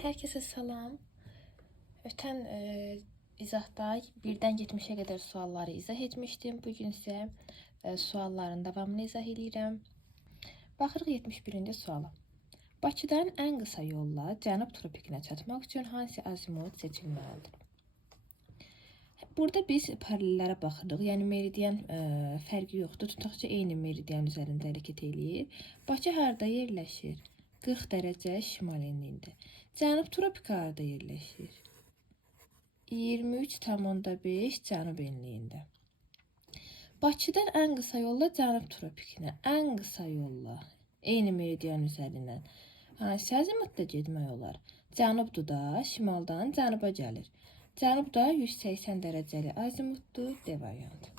Herkese salam. Ötən izahda 1-dən 70-ə qədər sualları izah etmişdim. Bugün isə sualların davamını izah edirəm. Baxırıq 71-ci suala. Bakıdan ən qısa yolla Cənub tropikinə çatmaq üçün hansı azimut seçilməlidir? Burada biz paralellərə baxırıq. Yəni meridian fərqi yoxdur. Tutaq ki, eyni meridian üzərində hərəkət eləyir. Bakı harda yerləşir? 40 dərəcə şimal enliyində. Cənub tropiki harda yerləşir? 23,5 cənub enliyində. Bakıdan ən qısa yolla Cənub tropikinə. Ən qısa yolla. Eyni meridian üzərindən. Hansı azimutda getmək olar? Cənubdur da, şimaldan cənuba gəlir. Cənub da 180 dərəcəli azimutdur, D variantı.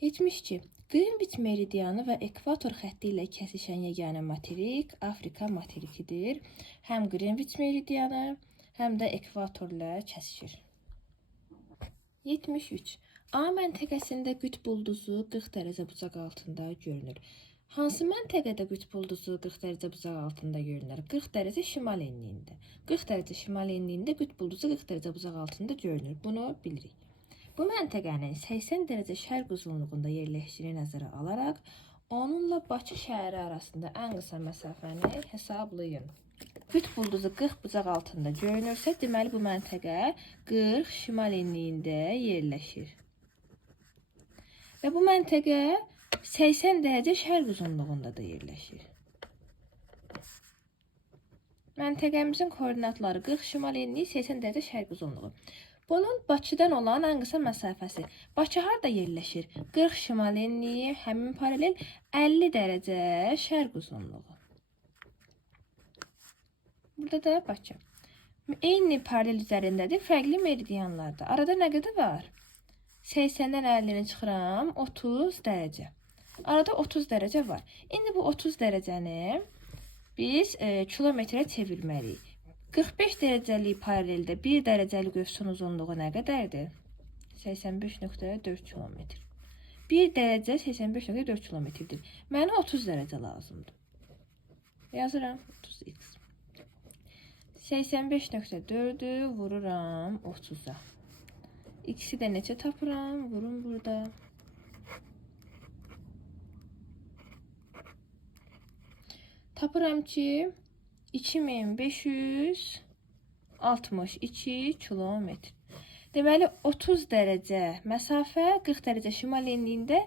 72. Qrinviç meridianı və ekvator xətti ilə kəsişən yeganə materik Afrika materikidir. Həm Qrinviç meridianı, həm də ekvator ilə kəsişir. 73. A məntəqəsində qütb ulduzu 40 dərəcə bucaq altında görünür. Hansı məntəqədə qütb ulduzu 40 dərəcə bucaq altında görünür? 40 dərəcə şimal enliyində. 40 dərəcə şimal enliyində qütb ulduzu 40 dərəcə bucaq altında görünür. Bunu bilirik. Bu məntəqənin 80 dərəcə şərq uzunluğunda yerləşdiyini nəzərə alaraq, onunla Bakı şəhəri arasında ən qısa məsafəni hesablayın. Qütb ulduzu 40 bucaq altında görünürsə, deməli bu məntəqə 40 şimal enliyində yerləşir. Və bu məntəqə 80 dərəcə şərq uzunluğunda da yerləşir. Məntəqəmizin koordinatları 40 şimal enliyi, 80 dərəcə şərq uzunluğu. Bunun Bakıdan olan ən qısa məsafəsi. Bakı harda yerləşir? 40 şimal enliyi, həmin paralel 50 dərəcə şərq uzunluğu. Burada da Bakı. Eyni paralel üzərindədir, fərqli meridianlarda. Arada nə qədər var? 80-dən 50-ni çıxıram, 30 dərəcə. Arada 30 dərəcə var. İndi bu 30 dərəcəni biz kilometrə çevirməliyik. 45 dərəcəlik paraleldə 1 dərəcəlik qövsün uzunluğu nə qədərdir? 85,4 kilometr. 1 dərəcə 85,4 kilometrdir. Mənə 30 dərəcə lazımdır. Yazıram 30x. 85,4'ü vururam 30'a. İkisi də neçə tapıram? Vurun burada. Tapıram ki 2562 kilometr. Deməli 30 dərəcə məsafə 40 dərəcə şimal enliyində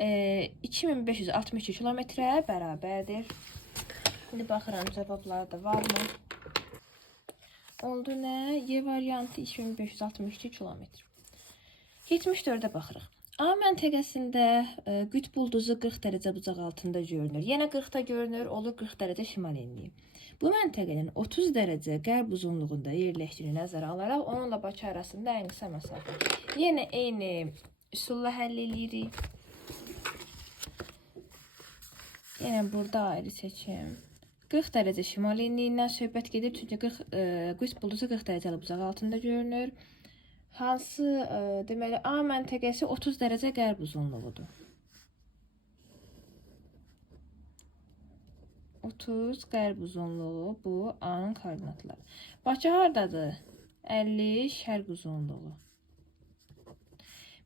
2562 kilometrə bərabərdir. İndi baxıram cavablarda varmı? Oldu nə? Y variantı 2562 kilometr. 74'ə baxırıq. A məntəqəsində qütb ulduzu 40 dərəcə bucaq altında görünür. Yenə 40-da görünür, olur 40 dərəcə şimal enliyi. Bu məntəqənin 30 dərəcə qərb uzunluğunda yerləşdiyini nəzərə alaraq, onunla Bakı arasında ən qısa məsafə. Yenə eyni üsulla həll edirik. Yenə burada ayrı seçim. 40 dərəcə şimal enliyindən söhbət gedir, çünki qütb ulduzu 40 dərəcəli bucaq altında görünür. Hansı, deməli, A məntəqəsi 30 dərəcə qərb uzunluğudur. 30 qərb uzunluğu bu A'nın koordinatları. Bakı hardadır? 50 şərq uzunluğu.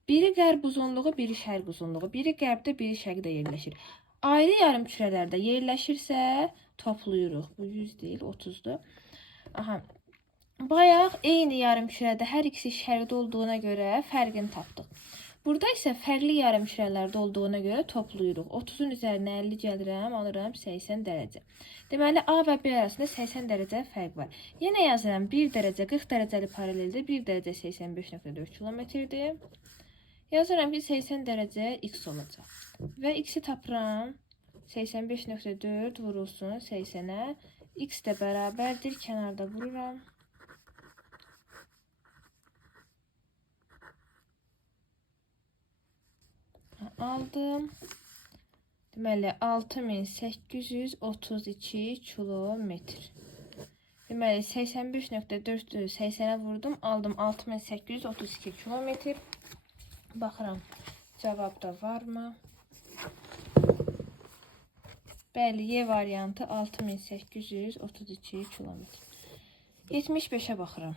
Biri qərb uzunluğu, biri şərq uzunluğu. Biri qərbdə, biri şərqdə yerləşir. Ayrı yarımkürələrdə yerləşirsə toplayırıq. Bu 100 deyil, 30'dur. Aha. Bayaq eyni yarımkürədə hər ikisi şərqdə olduğuna görə fərqini tapdıq. Burada isə fərqli yarımkürələrdə olduğuna görə toplayırıq. 30'un üzərinə 50 gəlirəm, alıram 80 dərəcə. Deməli A və B arasında 80 dərəcə fərq var. Yenə yazıram 1 dərəcə 40 dərəcəli paraleldə 1 dərəcə 85,4 kilometrdir. Yazıram ki 80 dərəcə x olacaq. Və x'i tapıram. 85,4 vurulsun 80'ə. X də bərabərdir. Kənarda vururam. Aldım. Deməli 6832 kilometr. Deməli 85,4'ü 80'ə vurdum. Aldım 6832 kilometr. Baxıram cavabda varmı? Bəli, Y variantı 6832 kilometr. 75-ə baxıram.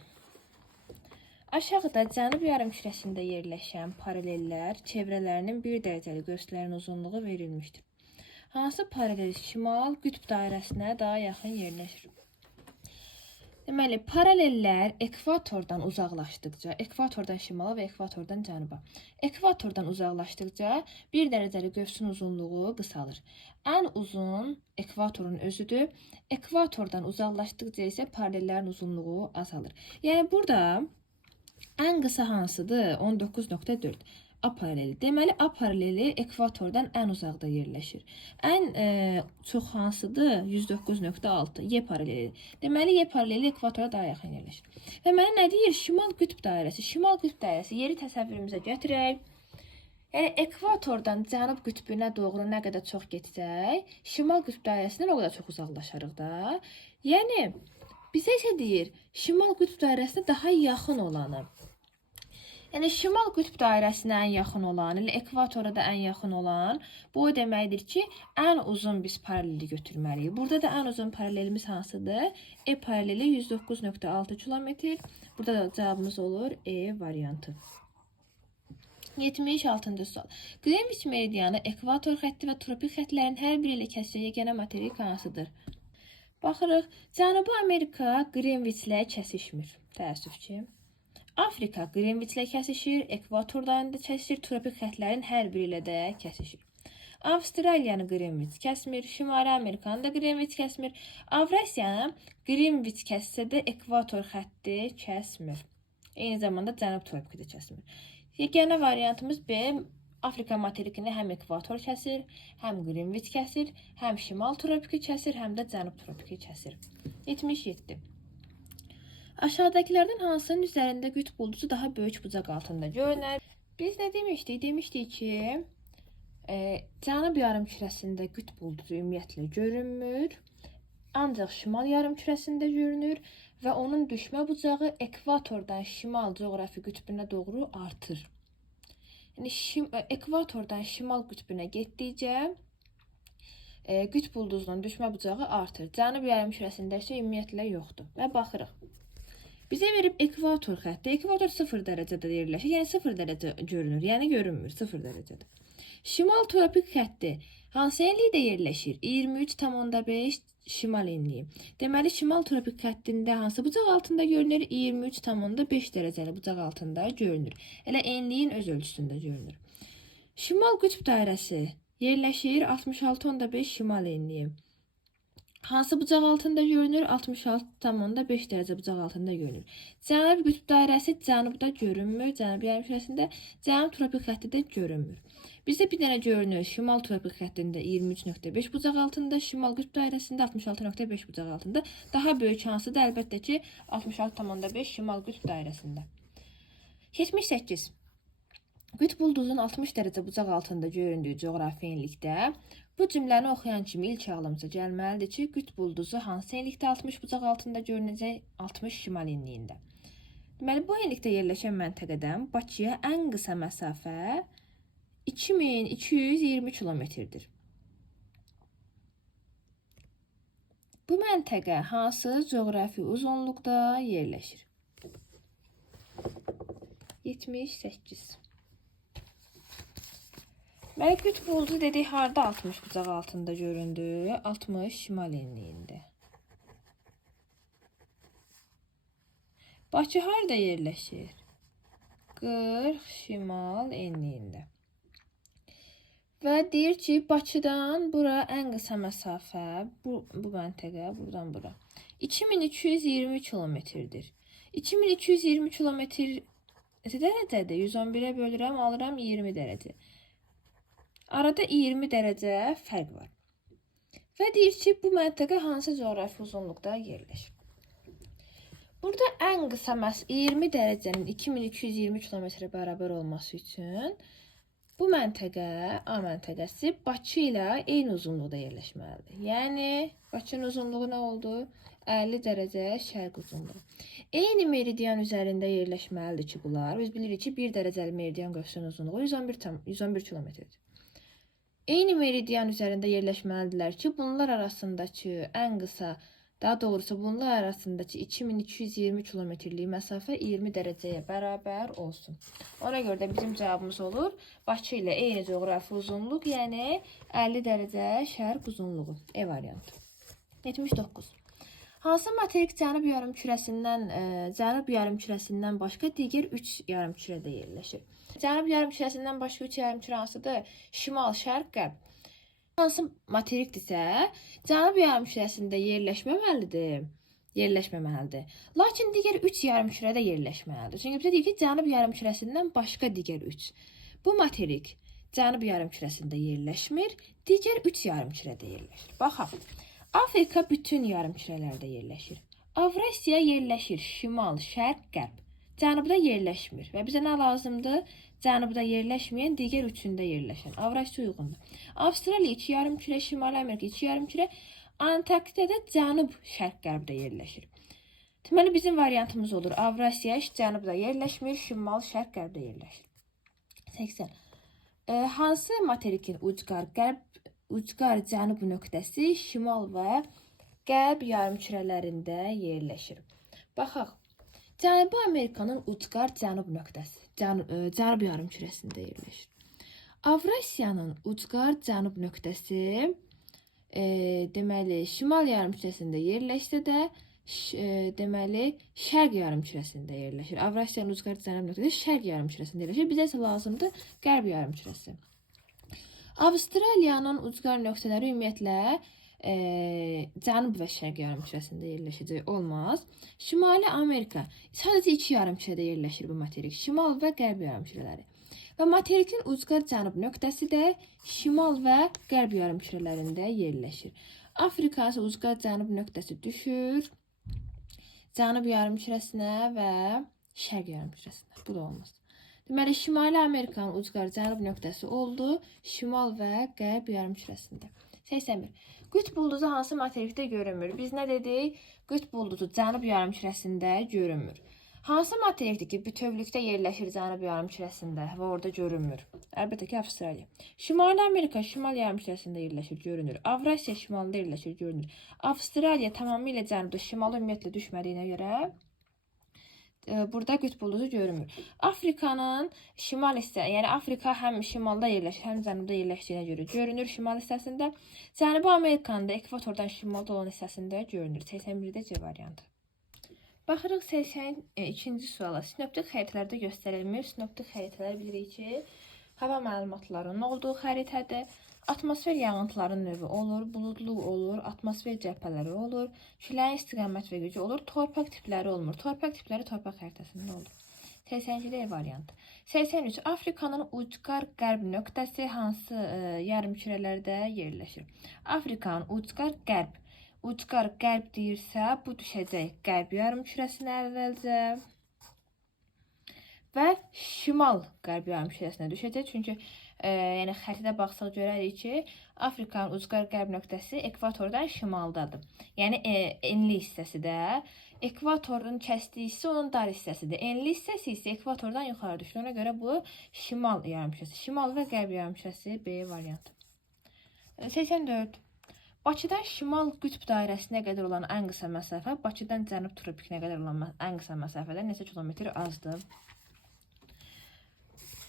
Aşağıda cənub yarımkürəsində yerləşən paralellər çevrələrinin 1 dərəcəlik qövslərin uzunluğu verilmişdir. Hansı paralel şimal qütb dairəsinə daha yaxın yerləşir? Deməli, paralellər ekvatordan uzaqlaşdıqca, ekvatordan şimala və ekvatordan cənuba. Ekvatordan uzaqlaşdıqca 1 dərəcəlik qövsün uzunluğu qısalır. Ən uzun ekvatorun özüdür. Ekvatordan uzaqlaşdıqca isə paralellərin uzunluğu azalır. Yəni burada ən qısa hansıdır? 19.4. A paraleli. Deməli, A paraleli ekvatordan ən uzaqda yerləşir. Ən çox hansıdır? 109.6. Y paraleli. Deməli, Y paraleli ekvatora daha yaxın yerləşir. Və mənə nə deyir? Şimal qütb dairəsi. Şimal qütb dairəsi yeri təsəvvürümüzə gətirək. Yəni, ekvatordan cənub qütbünə doğru nə qədər çox getsək, şimal qütb dairəsindən o qədər çox uzaqlaşarıq da. Yəni, bizə isə deyir, şimal qütb dairəsinə daha yaxın olanı. Yəni, şimal qütb dairəsinə ən yaxın olan, elə ekvatora da ən yaxın olan, bu o deməkdir ki, ən uzun biz paraleli götürməliyik. Burada da ən uzun paralelimiz hansıdır? E paraleli 109.6 kilometr. Burada da cavabımız olur E variantı. 76-cı sual. Greenwich meridianı, ekvator xətti və tropik xəttlərin hər biri ilə kəsəcək yeganə materik hansıdır? Baxırıq, Cənubi Amerika Greenwich-lə kəsişmir. Təəssüf ki. Afrika Greenwich-lə kəsişir, ekvatordan da kəsişir, tropik xəttlərin hər biri ilə də kəsişir. Avstraliyanı Greenwich kəsmir, Şimali Amerikanı da Greenwich kəsmir. Avrasiyanı Greenwich kəssə də ekvator xətti kəsmir. Eyni zamanda cənub tropiki də kəsmir. Yeganə variantımız B. Afrika materikini həm ekvator kəsir, həm Greenwich kəsir, həm şimal tropiki kəsir, həm də cənub tropiki kəsir. 77. Aşağıdakilərdən hansının üzərində qütb ulduzu daha böyük bucaq altında görünər? Biz nə demişdik? Demişdik ki, cənub yarımkürəsində qütb ulduzu ümumiyyətlə görünmür, ancaq şimal yarımkürəsində görünür və onun düşmə bucağı ekvatordan şimal coğrafi qütbünə doğru artır. Yəni, ekvatordan şimal qütbünə getdikcə qütb ulduzunun düşmə bucağı artır. Cənub yarımkürəsində isə ümumiyyətlə yoxdur. Və baxırıq. Bizə verib ekvator xətti. Ekvator 0 dərəcədə yerləşir. Yəni 0 dərəcə görünür. Yəni görünmür 0 dərəcədə. Şimal tropik xətti hansı enlikdə yerləşir? 23,5 şimal enliyi. Deməli, şimal tropik xəttində hansı bucaq altında görünür? 23,5 dərəcəli bucaq altında görünür. Elə enliyin öz ölçüsündə görünür. Şimal qütb dairəsi yerləşir 66,5 şimal enliyi. Hansı bucaq altında görünür? 66,5 dərəcə bucaq altında görünür. Cənub qütb dairəsi cənubda görünmür. Cənub yarımkürəsində, cənub tropik xəttində görünmür. Bizdə bir dənə görünür. Şimal tropik xəttində 23,5 bucaq altında, şimal qütb dairəsində 66,5 bucaq altında. Daha böyük hansıdır? Əlbəttə ki, 66,5 şimal qütb dairəsində. 78. Qütb ulduzunun 60 dərəcə bucaq altında göründüyü coğrafi enlikdə bu cümləni oxuyan kimi ilk ağlımıza gəlməlidir ki, qütb ulduzu hansı enlikdə 60 bucaq altında görünəcək? 60 şimal enliyində. Deməli, bu enlikdə yerləşən məntəqədən Bakıya ən qısa məsafə 2220 kilometrdir. Bu məntəqə hansı coğrafi uzunluqda yerləşir? 78. Deməli, qütb ulduzu dedik, harda 60 bucaq altında göründü? 60 şimal enliyində. Bakı harda yerləşir? 40 şimal enliyində. Və deyir ki, Bakıdan bura ən qısa məsafə, bu məntəqə, buradan bura 2220 kilometrdir. 2220 kilometr dərəcədir. 111-ə bölürəm, alıram 20 dərəcə. Arada 20 dərəcə fərq var. Və deyir ki, bu məntəqə hansı coğrafi uzunluqda yerləşir? Burada ən qısa 20 dərəcənin 2220 kilometrə bərabər olması üçün bu məntəqə, A məntəqəsi Bakı ilə eyni uzunluqda yerləşməlidir. Yəni, Bakının uzunluğu nə oldu? 50 dərəcə şərq uzunluğu. Eyni meridian üzərində yerləşməlidir ki, bunlar. Biz bilirik ki, 1 dərəcəli meridian qövsünün uzunluğu 111 kilometrdir. Eyni meridian üzərində yerləşməlidirlər ki, bunlar arasındakı ən qısa Daha doğrusu bunlar arasındaki 2220 kilometrlik məsafə 20 dərəcəyə bərabər olsun. Ona görə də bizim cavabımız olur Bakı ilə eyni coğrafi uzunluq, yəni 50 dərəcə şərq uzunluğu. E variantı. 79. Hansı materik cənub yarımkürəsindən başqa digər 3 yarımkürədə yerləşir? Cənub yarımkürəsindən başqa 3 yarımkürə hansıdır? Şimal, şərq, qərb. Hansı materikdirsə, cənub yarımkürəsində yerləşməməlidir. Lakin digər 3 yarımkürədə yerləşməlidir. Çünki bizə deyir ki, cənub yarımkürəsindən başqa digər 3. Bu materik cənub yarımkürəsində yerləşmir, digər 3 yarımkürədə yerləşir. Baxaq. Afrika bütün yarımkürələrdə yerləşir. Avrasiya yerləşir şimal, şərq, qərb. Cənubda yerləşmir. Və bizə nə lazımdır? Cənubda yerləşməyən digər üçündə yerləşən. Avrasiya uyğundur. Avstraliya 2 yarımkürə, Şimali Amerika 2 yarımkürə, Antarktidada cənub, şərq, qərbdə yerləşir. Deməli bizim variantımız olur. Avrasiya cənubda yerləşmir, şimal, şərq, qərbdə yerləşir. 80. Hansı materikin ucqar cənub nöqtəsi şimal və qərb yarımkürələrində yerləşir? Baxaq. Cənubi Amerikanın ucqar cənub nöqtəsi cənub yarımkürəsində yerləşir. Avrasiyanın ucqar cənub nöqtəsi deməli şimal yarımkürəsində yerləşsə də deməli şərq yarımkürəsində yerləşir. Avrasiyanın ucqar cənub nöqtəsi şərq yarımkürəsində yerləşir. Bizə isə lazımdır qərb yarımkürəsi. Avstraliyanın ucqar nöqtələri ümumiyyətlə cənub və şərq yarımkürəsində yerləşəcək olmaz. Şimali Amerika sadəcə 2 yarımkürədə yerləşir bu materik. Şimal və qərb yarımkürələri. Və materikin ucqar cənub nöqtəsi də şimal və qərb yarımkürələrində yerləşir. Afrika isə ucqar cənub nöqtəsi düşür cənub yarımkürəsinə və şərq yarımkürəsinə. Bu da olmaz. Deməli, Şimali Amerikanın ucqar cənub nöqtəsi oldu şimal və qərb yarımkürəsində. 81. Qütb ulduzu hansı materikdə görünmür? Biz nə dedik? Qütb ulduzu cənub yarımkürəsində görünmür. Hansı materikdir ki, bütövlükdə yerləşir cənub yarımkürəsində və orada görünmür? Əlbəttə ki, Avstraliya. Şimali Amerika şimal yarımkürəsində yerləşir, görünür. Avrasiya şimalda yerləşir, görünür. Avstraliya tamamilə cənubda, şimala ümumiyyətlə düşmədiyinə görə burada qütb ulduzu görünmür. Afrikanın şimal hissəsi, yəni Afrika həm şimalda yerləşir, həm cənubda yerləşdiyinə görə görünür şimal hissəsində. Cənubi Amerikanın da ekvatordan şimalda olan hissəsində görünür. 81-də C variantı. Baxırıq 82-ci suala. Sinoptik xəritələrdə göstərilmiş. Sinoptik xəritələr bilirik ki, hava məlumatlarının olduğu xəritədir. Atmosfer yağıntıların növü olur, buludlu olur, atmosfer cəbhələri olur, küləyin istiqamət və gücü olur, torpaq tipləri olmur. Torpaq tipləri torpaq xəritəsində olur. 82-də E variantı. 83. Afrikanın ucqar qərb nöqtəsi hansı yarımkürələrdə yerləşir? Afrikanın ucqar qərb deyirsə, bu düşəcək qərb yarımkürəsinə əvvəlcə və şimal qərb yarımkürəsinə düşəcək. Çünki yəni xəritədə baxsaq görərik ki, Afrikanın ucqar qərb nöqtəsi ekvatordan şimaldadır. Yəni enli hissəsi də ekvatorun kəsdiyi hissə onun dar hissəsidir. Enli hissəsi isə ekvatordan yuxarı düşür. Ona görə bu şimal yarımkürəsi. Şimal və qərb yarımkürəsi B variantı. 84. Bakıdan şimal qütb dairəsinə qədər olan ən qısa məsafə Bakıdan cənub tropikinə qədər olan ən qısa məsafədən neçə kilometr azdır?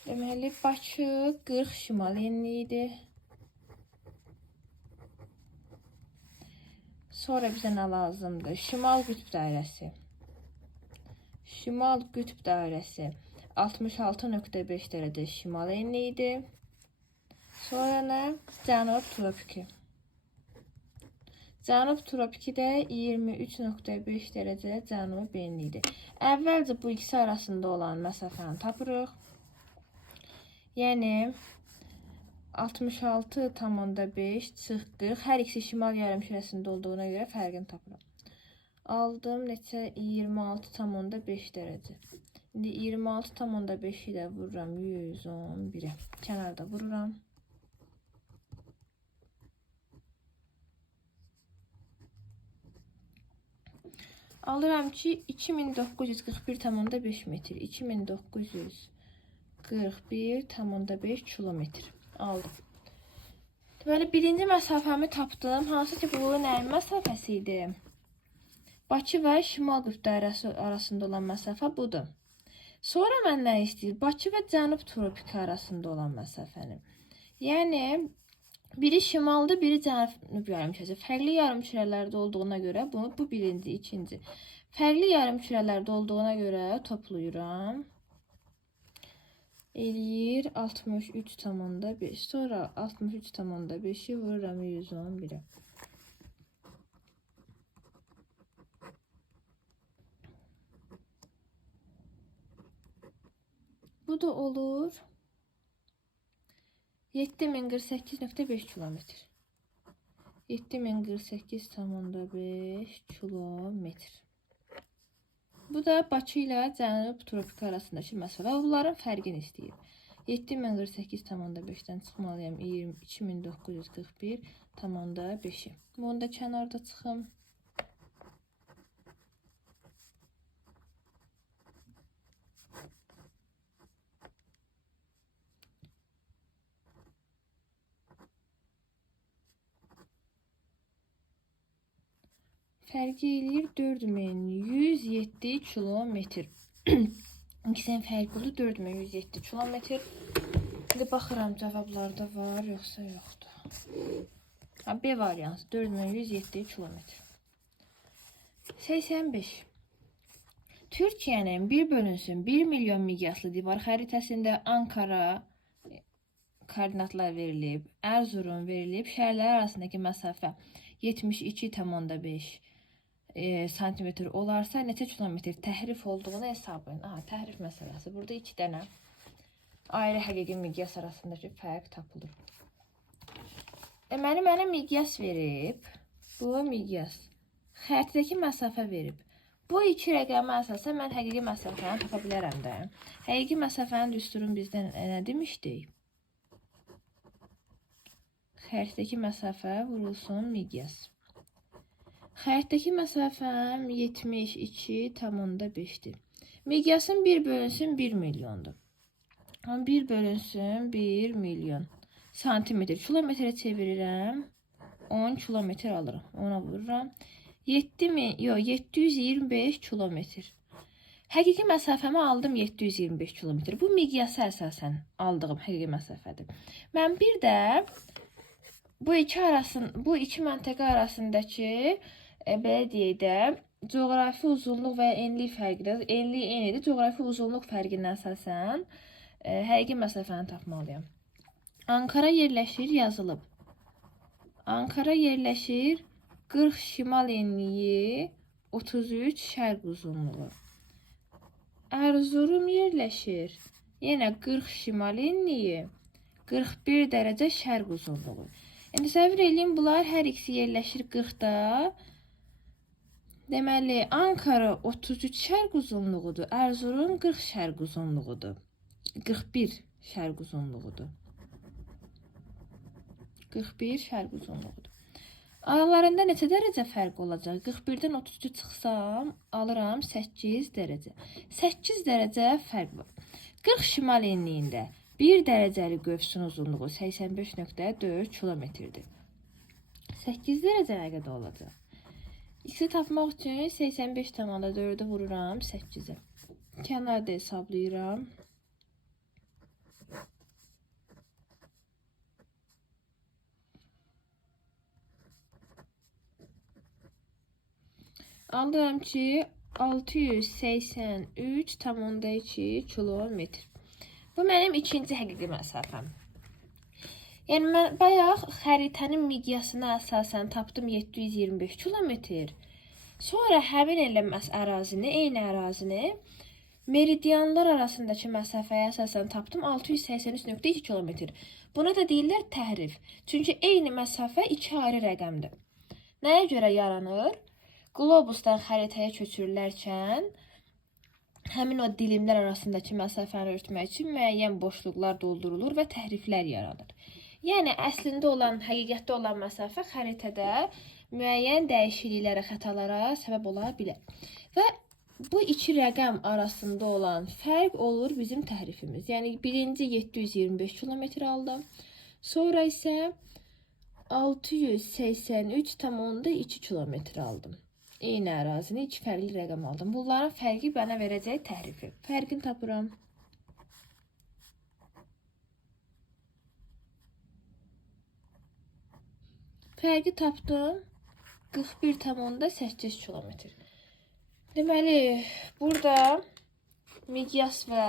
Deməli, Bakı 40 şimal enliyidir. Sonra bizə nə lazımdır? Şimal qütb dairəsi. Şimal qütb dairəsi 66.5 dərəcə şimal enliyidir. Sonra nə? Cənub tropiki. Cənub tropiki də 23.5 dərəcə cənub enliyidir. Əvvəlcə bu ikisi arasında olan məsafəni tapırıq. Yəni 66,5 çıx 40. Hər ikisi şimal yarımkürəsində olduğuna görə fərqini tapıram. Aldım neçə? 26,5 dərəcə. İndi 26,5-i də vururam 111-ə. Kənarda vururam. Alıram ki 2941,5 metr. 2941,5 kilometr. Aldım. Deməli, birinci məsafəmi tapdım. Hansı ki, bu nəyin məsafəsi idi? Bakı və Şimal qütbləri arasında olan məsafə budur. Sonra məndən istəyir Bakı və Cənub tropiki arasında olan məsafəni. Yəni biri şimalda, biri cənub yarımkürəsi. Fərqli yarımkürələrdə olduğuna görə bu birinci, ikinci. Fərqli yarımkürələrdə olduğuna görə toplayıram. Eləyir 63,5. Sonra 63,5-i vururam 111-ə. Bu da olur 7048,5 kilometr. 7048,5 kilometr. Bu da Bakı ilə Cənub tropiki arasındakı məsafə. Bunların fərqini istəyir. 7048,5-dən çıxmalıyam 22941,5-i. Bunu da kənarda çıxım. Fərqi eləyir 4107 kilometr. İkisinin fərqi olur 4107 kilometr. İndi baxıram cavablarda var yoxsa yoxdur. B variantı 4107 kilometr. 85. Türkiyənin bir bölünsün 1 milyon miqyaslı divar xəritəsində Ankara koordinatlar verilib, Erzurum verilib, şəhərlər arasındakı məsafə 72,5 santimetr olarsa neçə kilometr təhrif olduğunu hesablayın. Təhrif məsələsi. Burada 2 dənə ayrı həqiqi miqyas arasındakı fərq tapılır. Mənə miqyas verib. Bu miqyas. Xəritədəki məsafə verib. Bu iki rəqəmə əsasən mən həqiqi məsafəni tapa bilərəm də. Həqiqi məsafənin düsturun bizdən nə demişdik? Xəritədəki məsafə vurulsun miqyas. Xəritdəki məsafəm 72,5-dir. Miqyasın 1 bölünsün 1 milyondur. 1 bölünsün 1 milyon. Santimetr. Kilometrə çevirirəm. 10 kilometr alırım. Ona vururam. 725 kilometr. Həqiqi məsafəmi aldım 725 kilometr. Bu miqyasa əsasən aldığım həqiqi məsafədir. Mən bir də bu iki məntəqə arasındakı belə deyək də, coğrafi uzunluq və enlik fərqidir. Enlik eynidir. Coğrafi uzunluq fərqinə əsasən həqiqi məsafəni tapmalıyam. Ankara yerləşir yazılıb. Ankara yerləşir 40 şimal enliyi, 33 şərq uzunluğu. Erzurum yerləşir. Yenə 40 şimal enliyi, 41 dərəcə şərq uzunluğu. Yəni təsəvvür edin, bunlar hər ikisi yerləşir 40-da. Deməli, Ankara 33 şərq uzunluğudur. Erzurum 40 şərq uzunluğudur. 41 şərq uzunluğudur. 41 şərq uzunluğudur. Aralarında neçə dərəcə fərq olacaq? 41-dən 33 çıxsam, alıram 8 dərəcə. 8 dərəcə fərq var. 40 şimal enliyində 1 dərəcəli qövsün uzunluğu 85,4 kilometrdir. 8 dərəcə nə qədər olacaq? X-i tapmaq üçün 85,4-ü vururam 8-ə. Kənarda hesablayıram. Alıram ki 683,2 kilometr. Bu mənim ikinci həqiqi məsafəm. Yəni mən bayaq xəritənin miqyasına əsasən tapdım 725 kilometr. Sonra həmin eləməz ərazini, eyni ərazini meridianlar arasındakı məsafəyə əsasən tapdım 683,2 kilometr. Buna da deyirlər təhrif. Çünki eyni məsafə iki ayrı rəqəmdir. Nəyə görə yaranır? Qlobusdan xəritəyə köçürülərkən həmin o dilimlər arasındakı məsafəni örtmək üçün müəyyən boşluqlar doldurulur və təhriflər yaranır. Yəni, əslində olan, həqiqətdə olan məsafə xəritədə müəyyən dəyişikliklərə, xətalara səbəb ola bilər. Və bu iki rəqəm arasında olan fərq olur bizim təhrifimiz. Yəni, birinci 725 kilometr aldım. Sonra isə 683,2 kilometr aldım. Eyni ərazini 2 fərqli rəqəm aldım. Bunların fərqi bana verəcək təhrifi. Fərqini tapıram. Fərqi tapdım. 41,8 kilometr. Deməli, burada miqyas və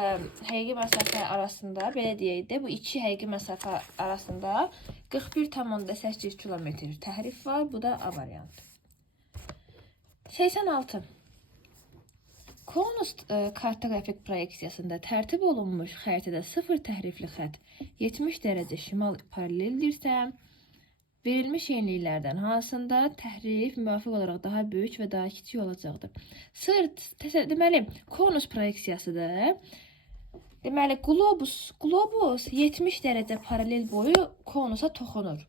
həqiqi məsafə arasında, belə deyək də, bu iki həqiqi məsafə arasında 41,8 kilometr təhrif var. Bu da A variantı. 86. Konus kartoqrafik proyeksiyasında tərtib olunmuş xəritədə 0 təhrifli xətt 70 dərəcə şimal paraleldirsə, verilmiş yeniliklərdən hansında təhrif müvafiq olaraq daha böyük və daha kiçik olacaqdır. Deməli, konus proyeksiyasıdır. Deməli, globus 70 dərəcə paralel boyu konusa toxunur.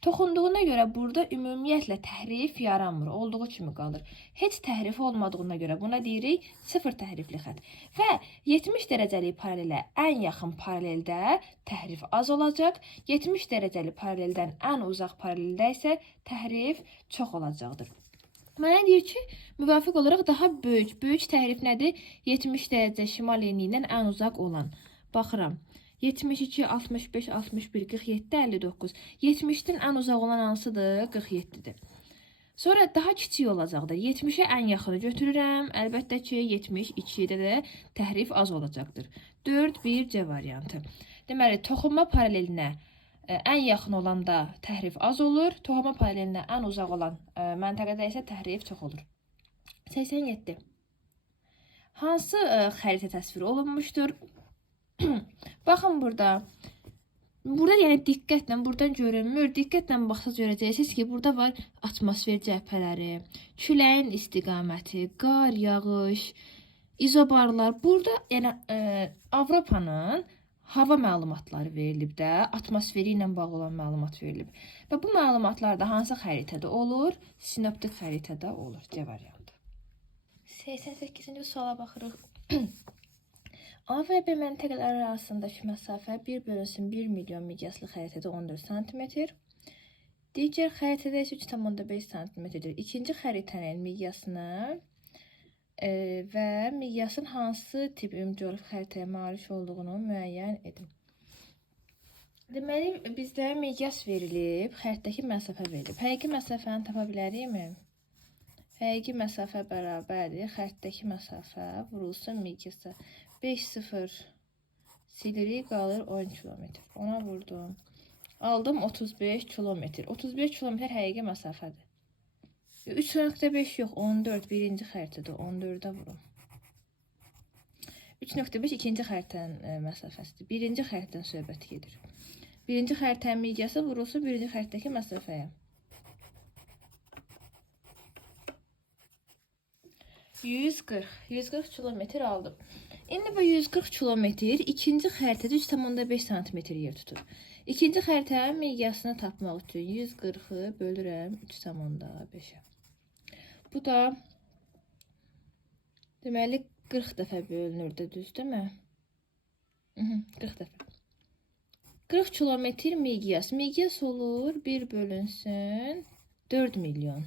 Toxunduğuna görə burada ümumiyyətlə təhrif yaranmır, olduğu kimi qalır. Heç təhrif olmadığına görə buna deyirik 0 təhrifli xətt. Və 70 dərəcəlik paralelə ən yaxın paraleldə təhrif az olacaq. 70 dərəcəli paraleldən ən uzaq paraleldə isə təhrif çox olacaqdır. Mənə deyir ki, müvafiq olaraq daha böyük təhrif nədir? 70 dərəcə şimal enliyindən ən uzaq olan. Baxıram. 72, 65, 61, 47, 59. 70'den en uzak olan hansıdır? 47'dir. Sonra daha kiçik olacaqdır. 70'e en yaxını götürürəm. Əlbəttə ki, 72'də də təhrif az olacaqdır. 4, 1, C variantı. Deməli, toxunma paralelinə ən yaxın olanda təhrif az olur. Toxunma paralelinə ən uzaq olan məntəqədə isə təhrif çox olur. 87. Hansı xəritə təsvir olunmuşdur? Baxın burada. Burada yəni diqqətlə buradan görünmür. Diqqətlə baxsaq görəcəksiniz ki, burada var atmosfer cəbhələri, küləyin istiqaməti, qar, yağış, izobarlar. Burada yəni Avropanın hava məlumatları verilib də, atmosferi ilə bağlı olan məlumat verilib. Və bu məlumatlar da hansı xəritədə olur? Sinoptik xəritədə olur. C variantı. 88-ci suala baxırıq. A və B məntəqələri arasındakı məsafə 1/1 milyon miqyaslı xəritədə 14 cm. Digər xəritədə isə 3,5 cm-dir. İkinci xəritənin miqyasını və miqyasın hansı tip ümumcoğrafi xəritəyə malik olduğunu müəyyən edin. Deməli, bizdə miqyas verilib, xəritədəki məsafə verilib. Həqiqi məsafəni tapa bilərikmi? Həqiqi məsafə bərabərdir. Xəritədəki məsafə vurulsun miqyasa. 5, 0 silirik, qalır 10 kilometr. Ona vurdum. Aldım 35 kilometr. 35 kilometr həqiqi məsafədir. 3,5 yox, 14 birinci xəritədə. 14'ə vurum. 3,5 ikinci xəritənin məsafəsidir. Birinci xəritədən söhbət gedir. Birinci xəritənin miqyası vurulsun birinci xəritədəki məsafəyə. 140 kilometr aldım. İndi bu 140 kilometr ikinci xəritədə 3,5 cm yer tutur. İkinci xəritənin miqyasını tapmaq üçün 140'ı bölürəm 3,5'ə. Bu da deməli 40 dəfə bölünür də, düzdürmü? 40 dəfə. 40 kilometr miqyas. Miqyas olur 1 bölünsün 4 milyon.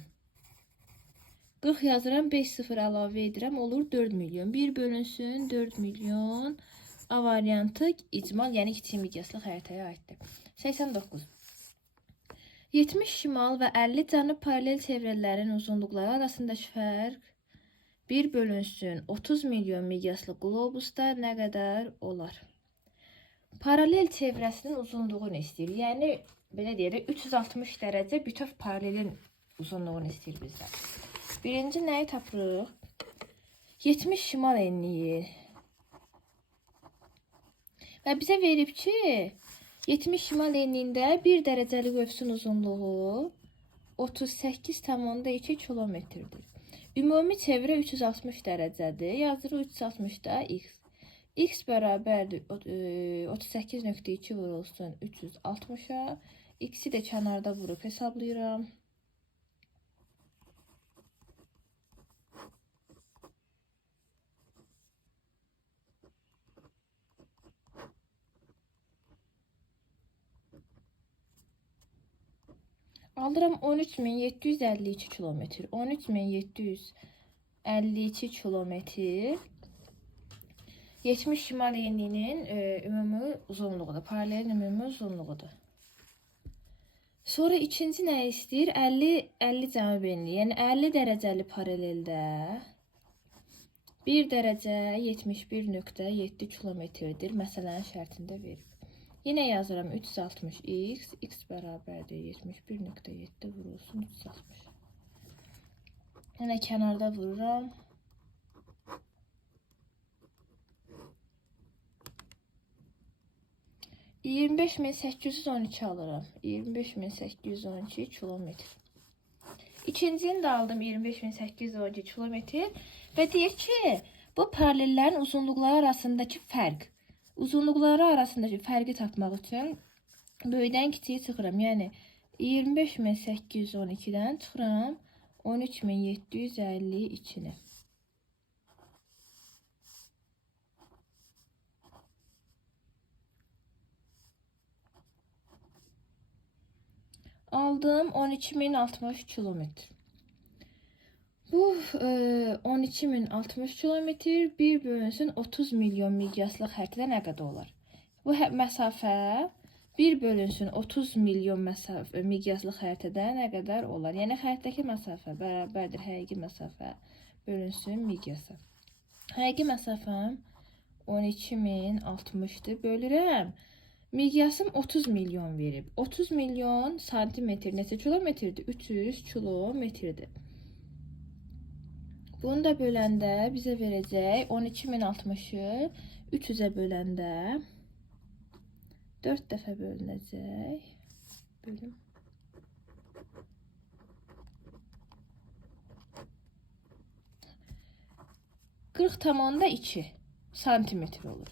40 yazıram, 5 0 əlavə edirəm, olur 4 milyon. 1 bölünsün 4 milyon. A variantı icmal, yəni kiçik miqyaslı xəritəyə aiddir. 89. 70 şimal və 50 cənub paralel çevrələrin uzunluqları arasındakı fərq 1 bölünsün 30 milyon miqyaslı qlobusda nə qədər olar? Paralel çevrəsinin uzunluğunu istəyir. Yəni, belə deyək, 360 dərəcə bütöv paralelin uzunluğunu istəyir bizdən. Birinci nəyi tapırıq? 70 şimal enliyi. Və bizə verib ki, 70 şimal enliyində 1 dərəcəlik övsün uzunluğu 38,2 kilometrdir. Ümumi çevrə 360 dərəcədir. Yazırıq 360'da x. X bərabərdir 38,2 vurulsun 360'a. X'i də kənarda vurub hesablayıram. Alıram 13752 kilometr. 13752 kilometr. 70 şimal enliyinin ümumi uzunluğudur. Paralelin ümumi uzunluğudur. Sonra ikinci nə istəyir? 50 cənub enliyi. Yəni 50 dərəcəli paraleldə 1 dərəcə 71,7 kilometrdir. Məsələnin şərtində verib. Yenə yazıram 360x, x bərabərdir 71,7 vurulsun 360. Yenə kənarda vururam. 25812 alıram. 25812 kilometr. İkincini de aldım 25812 kilometr ve deyir ki bu paralellerin uzunlukları arasındaki fark. Uzunlukları arasındaki farkı tapmaq üçün böyüdən kiçiyi çıxıram. Yəni 25812-dən çıxıram 13752-ni. Aldım 12060 kilometr. Bu 12060 kilometr bir bölünsün 30 milyon miqyaslı xərtdə nə qədər olar? Bu məsafə bir bölünsün 30 milyon miqyaslı xəritədə nə qədər olar? Yəni xəritdəki məsafə bərabərdir həqiqi məsafə bölünsün miqyasa. Həqiqi məsafəm 12060-dır. Bölürəm. Miqyasım 30 milyon verib. 30 milyon santimetr neçə kilometrdir? 300 kilometrdir. Bunu da böləndə bizə verəcək 12060-ı 300-ə böləndə 4 dəfə bölünəcək. Bölüm. (40,2 santimetr olur.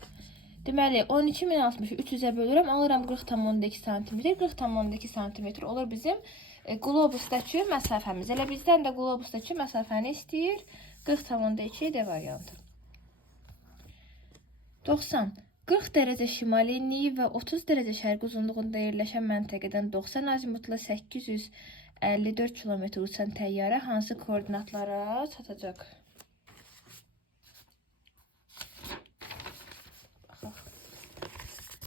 Deməli 12060-ı 300-ə bölürəm, alıram 40,2 santimetr. 40,2 santimetr olur bizim qlobusdakı məsafəmiz. Elə bizdən də qlobusdakı məsafəni istəyir. 40,2 D variantı. 90. 40 dərəcə şimal enliyi və 30 dərəcə şərq uzunluğunda yerləşən məntəqədən 90 azimutla 854 kilometr uçan təyyarə hansı koordinatlara çatacaq?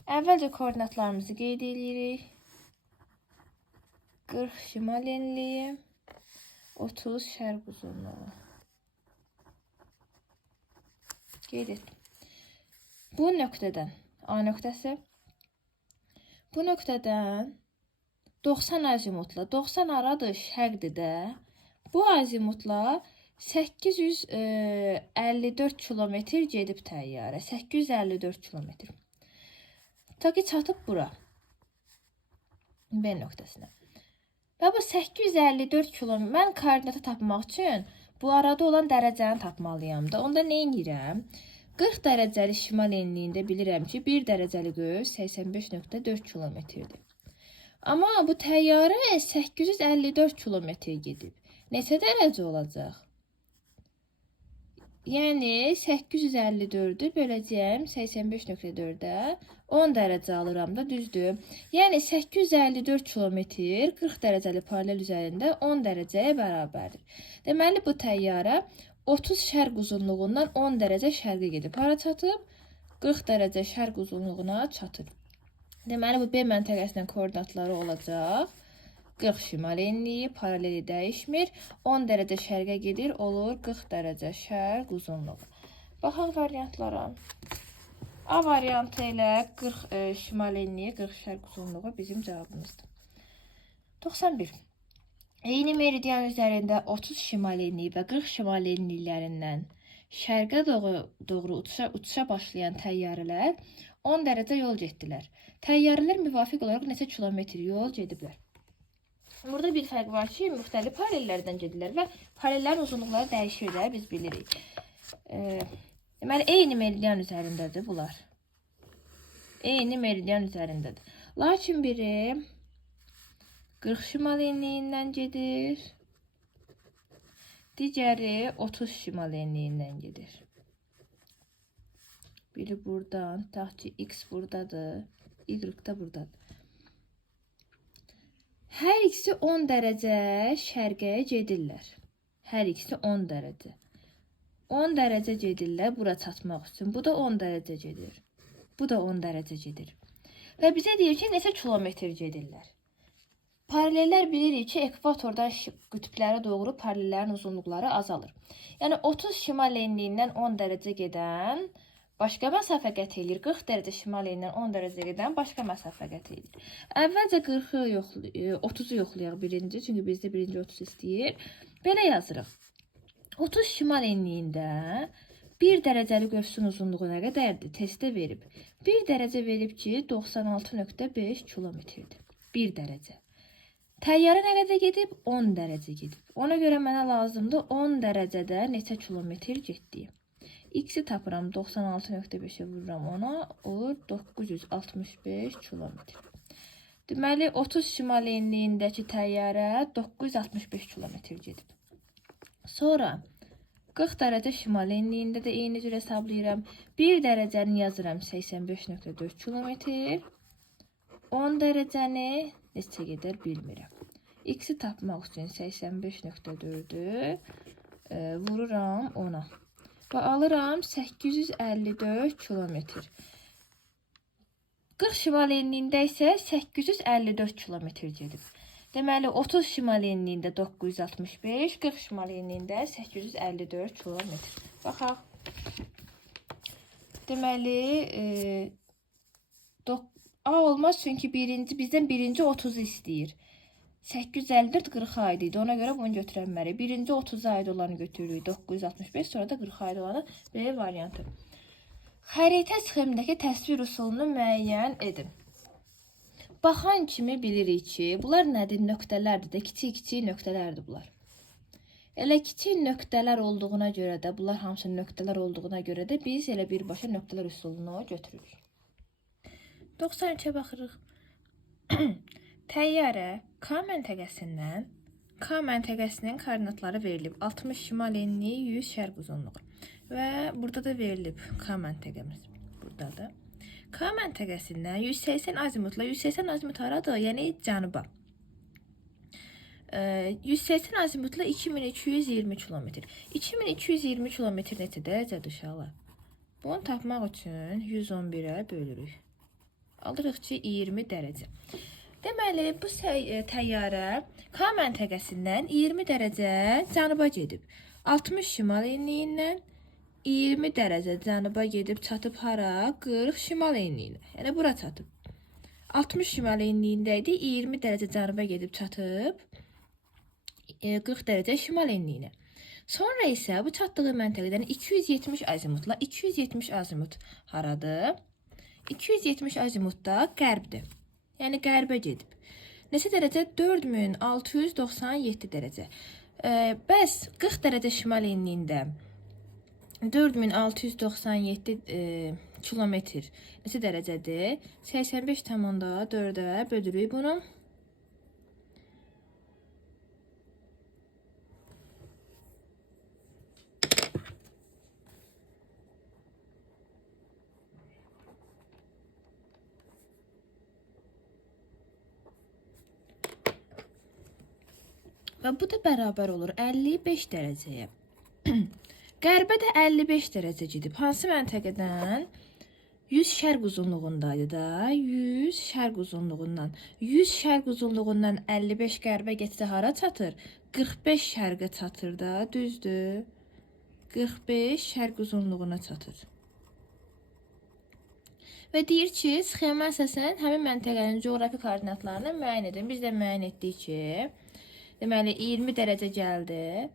Əvvəlcə koordinatlarımızı qeyd edirik. 40 şimal enliyi, 30 şərq uzunluğu. Qeyd etdim. Bu nöqtədən, A nöqtəsi, bu nöqtədən 90 azimutla, 90 aradır, şərqdir də. Bu azimutla 854 kilometr gedib təyyarə. 854 kilometr. Ta ki çatıb bura. B nöqtəsinə. Və bu 854 kilometr. Mən koordinatı tapmaq üçün bu arada olan dərəcəni tapmalıyam da. Onda nə edirəm? 40 dərəcəli şimal enliyində bilirəm ki, 1 dərəcəli göz 85,4 kilometrdir. Amma bu təyyarə 854 kilometr gedib. Neçə dərəcə olacaq? Yəni 854-ü böləcəyəm 85,4-ə 10 dərəcə alıram da, düzdür. Yəni 854 kilometr 40 dərəcəli paralel üzərində 10 dərəcəyə bərabərdir. Deməli bu təyyarə 30 şərq uzunluğundan 10 dərəcə şərqə gedib. Hara çatıb? 40 dərəcə şərq uzunluğuna çatır. Deməli bu B məntəqəsinin koordinatları olacaq. 40 şimal enliyi, paraleli dəyişmir. 10 dərəcə şərqə gedir, olur 40 dərəcə şərq uzunluğu. Baxaq variantlara. A variantı ilə 40 şimal enliyi, 40 şərq uzunluğu bizim cavabımızdır. 91. Eyni meridian üzərində 30 şimal enliyi və 40 şimal enliylərindən şərqə doğru uçuşa başlayan təyyarələr 10 dərəcə yol getdilər. Təyyarələr müvafiq olaraq neçə kilometr yol gediblər? Burada bir fərq var ki, müxtəlif paralellərdən gedirlər və paralellərin uzunluqları dəyişirlər, biz bilirik. Deməli, eyni meridian üzərindədir bunlar. Eyni meridian üzərindədir. Lakin biri 40 şimal enliyindən gedir. Digəri 30 şimal enliyindən gedir. Biri buradan, tutaq ki, X buradadır, Y da buradadır. Hər ikisi 10 dərəcə şərqə gedirlər. Hər ikisi 10 dərəcə. 10 dərəcə gedirlər bura çatmaq üçün. Bu da 10 dərəcə gedir. Bu da 10 dərəcə gedir. Və bizə deyir ki, neçə kilometr gedirlər. Paralellər bilirik ki, ekvatordan qütblərə doğru paralellərin uzunluqları azalır. Yəni 30 şimal enliyindən 10 dərəcə gedən başqa məsafə qət edir. 40 dərəcə şimal enliyindən 10 dərəcə gedən başqa məsafə qət edir. Əvvəlcə 40-ı yoxlayaq, 30-u yoxlayaq birinci, çünki bizdə birinci 30 istəyir. Belə yazırıq. 30 şimal enliyində 1 dərəcəli qövsün uzunluğu nə qədərdir? Testdə verib. 1 dərəcə verib ki, 96.5 kilometrdir. 1 dərəcə. Təyyarə nə qədər gedib? 10 dərəcə gedib. Ona görə mənə lazımdır 10 dərəcədə neçə kilometr getdi. X-i tapıram, 96.5-ə vururam ona, olur 965 kilometr. Deməli, 30 şimal enliyindəki təyyarə 965 kilometr gedib. Sonra 40 dərəcə şimal enliyində də eyni cür hesablayıram. 1 dərəcəni yazıram 85.4 kilometr. 10 dərəcəni neçə gedir bilmirəm. X-i tapmaq üçün 85.4-ü vururam 10-a. Və alıram 854 kilometr. 40 şimal enliyində isə 854 kilometr gedib. Deməli 30 şimal enliyində 965, 40 şimal enliyində 854 kilometr. Baxaq. Deməli A olmaz, çünki bizdən birinci 30-u istəyir. 854 40 aid idi. Ona görə bunu götürənməli. Birinci 30 aid olanı götürürük. 965, sonra da 40 aid olanı B variantı. Xəritə sxemindəki təsvir üsulunu müəyyən edin. Baxan kimi bilirik ki, bunlar nədir? Nöqtələrdir də, kiçik-kiçik nöqtələrdir bunlar. Elə kiçik nöqtələr olduğuna görə də, bunlar hamısı nöqtələr olduğuna görə də biz elə birbaşa nöqtələr üsulunu götürürük. 93-ə baxırıq. Təyyarə K məntəqəsinin koordinatları verilib. 60 şimal enliyi, 100 şərq uzunluğu. Və burada da verilib K məntəqəmiz. Buradadır. K məntəqəsindən 180 azimutla, 180 azimut haradır? Yəni cənuba. 180 azimutla 2220 kilometr. 2220 kilometr neçə dərəcədir uşaqlar? Bunu tapmaq üçün 111-ə bölürük. Alırıq ki, 20 dərəcə. Deməli, bu təyyarə K məntəqəsindən 20 dərəcə cənuba gedib. 60 şimal enliyindən 20 dərəcə cənuba gedib çatıb hara? 40 şimal enliyinə. Yəni, bura çatıb. 60 şimal enliyində idi, 20 dərəcə cənuba gedib çatıb 40 dərəcə şimal enliyinə. Sonra isə bu çatdığı məntəqədən 270 azimutla, 270 azimut haradır? 270 azimutda qərbdir. Yəni qərbə gedib. Neçə dərəcə? 4697 dərəcə. Bəs 40 dərəcə şimal enliyində 4697 kilometr neçə dərəcədir? 85,4-ə bölürük bunu. Və bu da bərabər olur 55 dərəcəyə. Qərbə də 55 dərəcə gedib. Hansı məntəqədən? 100 şərq uzunluğundaydı da. 100 şərq uzunluğundan. 100 şərq uzunluğundan 55 qərbə getsə hara çatır? 45 şərqə çatır da. Düzdür. 45 şərq uzunluğuna çatır. Və deyir ki, sxema əsasən həmin məntəqənin coğrafi koordinatlarını müəyyən edin. Biz də müəyyən etdik ki, deməli 20 dərəcə gəldi.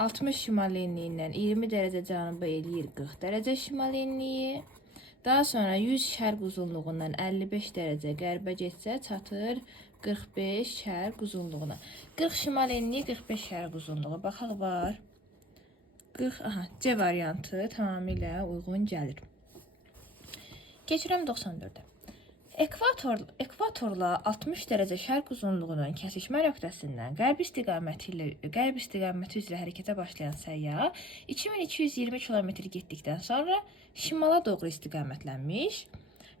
60 şimal enliyindən 20 dərəcə cənuba eləyir 40 dərəcə şimal enliyi. Daha sonra 100 şərq uzunluğundan 55 dərəcə qərbə getsə çatır 45 şərq uzunluğuna. 40 şimal enliyi, 45 şərq uzunluğu. Baxaq var. 40, C variantı tamamilə uyğun gəlir. Keçirəm 94-ə. Ekvatorla 60 dərəcə şərq uzunluğunun kəsişmə nöqtəsindən qərb istiqaməti üzrə hərəkətə başlayan səyyah 2220 km getdikdən sonra şimala doğru istiqamətlənmiş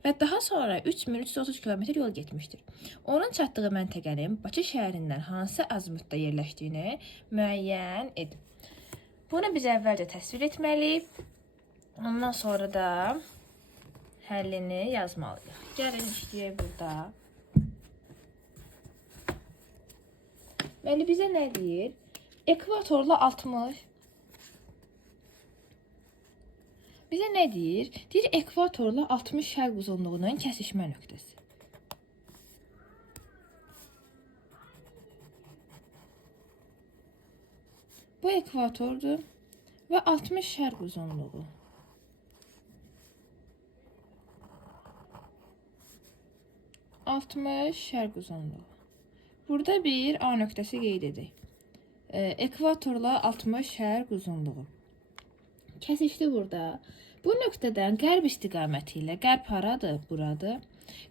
və daha sonra 3330 kilometr yol getmişdir. Onun çatdığı məntəqənin Bakı şəhərindən hansı azimutda yerləşdiyini müəyyən edin. Bunu biz əvvəlcə təsvir etməliyik. Ondan sonra da həllini yazmalıyıq. Gəlin işləyək burada. Deməli bizə nə deyir? Ekvatorla 60. Bizə nə deyir? Deyir ekvatorla 60 şərq uzunluğunun kəsişmə nöqtəsi. Bu ekvatordur və 60 şərq uzunluğu. Şərq uzunluğu. Burada bir A nöqtəsi qeyd edək. Ekvatorla 60 şərq uzunluğu. Kəsişdi burada. Bu nöqtədən qərb istiqaməti ilə, qərb haradır? Buradır.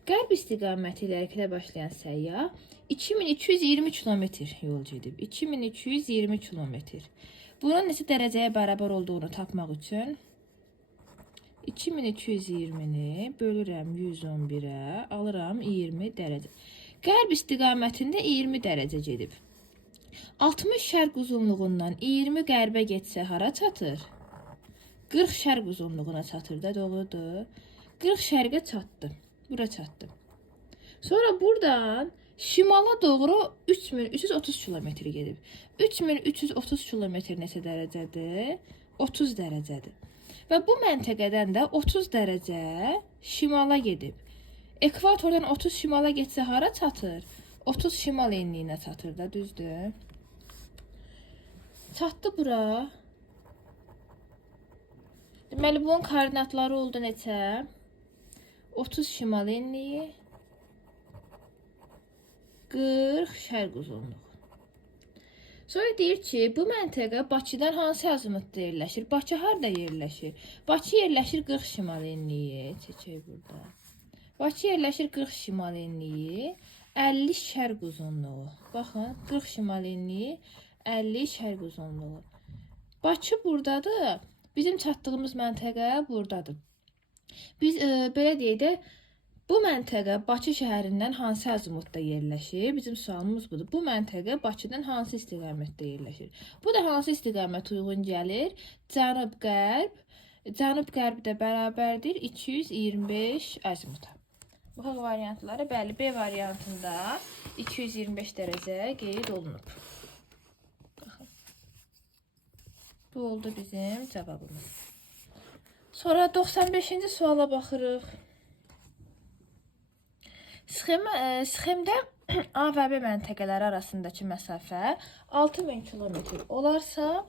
Qərb istiqaməti ilə hərəkətə başlayan səyyah 2220 kilometr yol gedib. 2220 kilometr. Bunun neçə dərəcəyə bərabər olduğunu tapmaq üçün 2220-ni bölürəm 111-ə, alıram 20 dərəcə. Qərb istiqamətində 20 dərəcə gedib. 60 şərq uzunluğundan 20 qərbə getsə hara çatır? 40 şərq uzunluğuna çatır da, doğrudur. 40 şərqə çatdı. Bura çatdı. Sonra buradan şimala doğru 3330 kilometr gedib. 3330 kilometr neçə dərəcədir? 30 dərəcədir. Və bu məntəqədən də 30 dərəcə şimala gedib. Ekvatordan 30 şimala getsə hara çatır? 30 şimal enliyinə çatır da, düzdür. Çatdı bura. Deməli, bunun koordinatları oldu neçə? 30 şimal enliyi, 40 şərq uzunluğu. Sonra deyir ki, bu məntəqə Bakıdan hansı azimutda yerləşir? Bakı harada yerləşir? Bakı yerləşir 40 şimal enliyi. Çəkək burada. Bakı yerləşir 40 şimal enliyi, 50 şərq uzunluğu. Baxın, 40 şimal enliyi, 50 şərq uzunluğu. Bakı buradadır. Bizim çatdığımız məntəqə buradadır. Biz belə deyək də, bu məntəqə Bakı şəhərindən hansı azimutda yerləşir? Bizim sualımız budur. Bu məntəqə Bakıdan hansı istiqamətdə yerləşir? Bu da hansı istiqamət uyğun gəlir? Cənub-qərb. Cənub-qərb də bərabərdir 225 azimuta. Bu variantları, bəli, B variantında 225 dərəcə qeyd olunub. Bu oldu bizim cavabımız. Sonra 95-ci suala baxırıq. Sxemdə A və B məntəqələri arasındakı məsafə 6000 kilometr olarsa,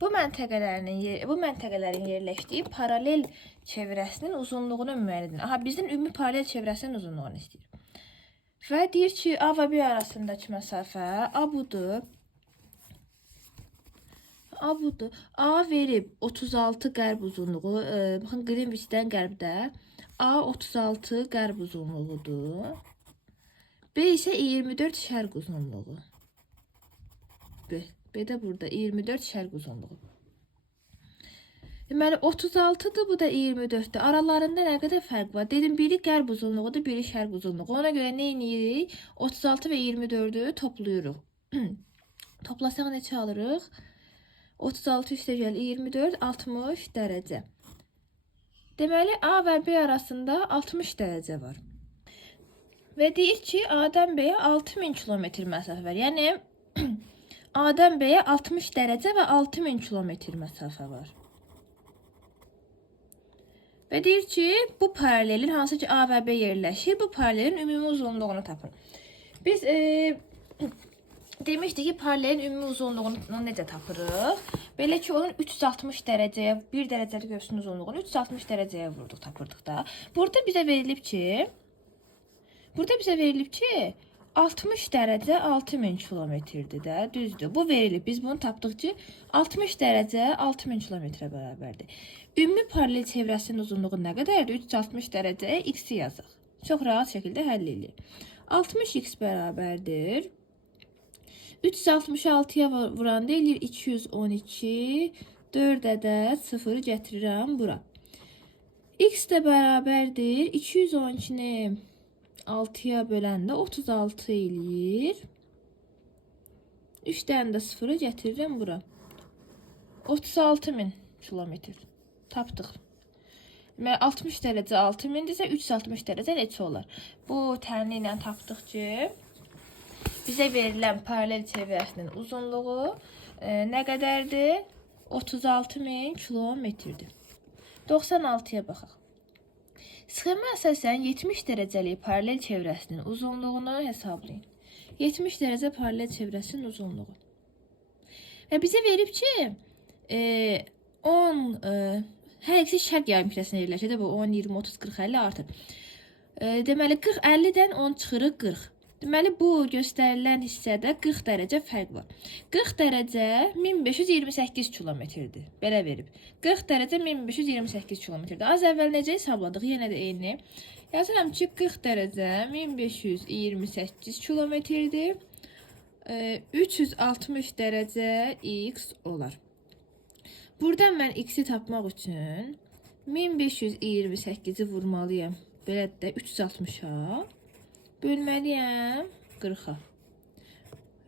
bu məntəqələrin yerləşdiyi paralel çevrəsinin uzunluğunu müəyyən edin. Aha, bizim ümumi paralel çevrəsinin uzunluğunu istəyir. Və deyir ki, A və B arasındakı məsafə A budur. A budur. A verib 36 qərb uzunluğu. Baxın, Greenwich'dən qərbdə. A 36 qərb uzunluğudur. B isə 24 şərq uzunluğu. B də burada 24 şərq uzunluğu. Deməli 36-dır, bu da 24-dür. Aralarında nə qədər fərq var? Dedim, biri qərb uzunluğudur, biri şərq uzunluğu. Ona görə nə edirik? 36 və 24-ü toplayırıq. Toplasaq neçə alırıq? 36 üstəgəl 24, 60 dərəcə. Deməli, A və B arasında 60 dərəcə var. Və deyir ki, A-dən B-yə 6000 kilometr məsafə var. Yəni, A-dən B-yə 60 dərəcə və 6000 kilometr məsafə var. Və deyir ki, bu paralelin hansı ki A və B yerləşir, bu paralelin ümumi uzunluğunu tapın. Biz demişdik ki, paralelin ümumi uzunluğunu necə tapırıq? Belə ki, onun 360 dərəcəyə, 1 dərəcəlik ölçünün uzunluğunu 360 dərəcəyə vurduq, tapırdıq da. Burada bizə verilib ki, 60 dərəcə 6000 kilometrdir də, düzdür. Bu verilib, biz bunu tapdıq ki, 60 dərəcə 6000 kilometrə bərabərdir. Ümumi paralel çevrəsinin uzunluğu nə qədərdir? 360 dərəcəyə x-i yazaq. Çox rahat şəkildə həll edilir. 60x bərabərdir. 366-ya vuranda eləyir 212, 4 ədəd 0 gətirirəm bura. X də bərabərdir 212-ni 6-ya böləndə 36 eləyir. 3 dənə də 0-ı gətirirəm bura. 36.000 kilometr. Tapdıq. 60 dərəcə 6000-dirsə 360 dərəcə neçə olar? Bu təmin ilə tapdıq ki, bizə verilən paralel çevrəsinin uzunluğu nə qədərdir? 36.000 kilometrdir. 96-ya baxaq. Sxema əsasən 70 dərəcəlik paralel çevrəsinin uzunluğunu hesablayın. 70 dərəcə paralel çevrəsinin uzunluğu. Və bizə verib ki, 10 hər ikisi şərq yarımkürəsində yerləşir. Bu 10, 20, 30, 40, 50 artır. Deməli 40, 50-dən 10 çıxırıq 40. Deməli bu göstərilən hissədə 40 dərəcə fərq var. 40 dərəcə 1528 kilometrdir. Belə verib. 40 dərəcə 1528 kilometrdir. Az əvvəl necə hesabladıq? Yenə də eyni. Yazıram ki 40 dərəcə 1528 kilometrdir. 360 dərəcə x olar. Buradan mən x-i tapmaq üçün 1528-i vurmalıyam. Belə də 360-a. Bölməliyəm 40-a.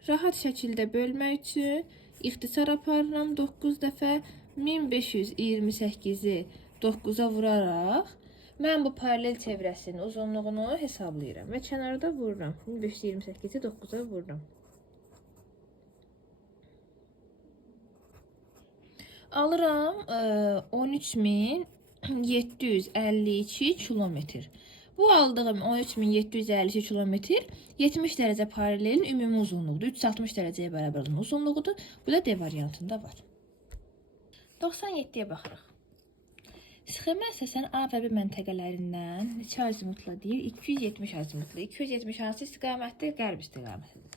Rahat şəkildə bölmək üçün ixtisar aparıram 9 dəfə 1528-i 9-a vuraraq mən bu paralel çevrəsinin uzunluğunu hesablayıram və kənarda vururam. 1528-i 9-a vururam. Alıram 13.752 kilometr. Bu aldığım 13.752 kilometr 70 dərəcə paralelin ümumi uzunluğudur. 360 dərəcəyə bərabər olan uzunluğudur. Bu da D variantında var. 97-yə baxırıq. Sxema əsasən A və B məntəqələrindən neçə azimutla deyir? 270 azimutla. 270 hansı istiqamətdir? Qərb istiqamətidir.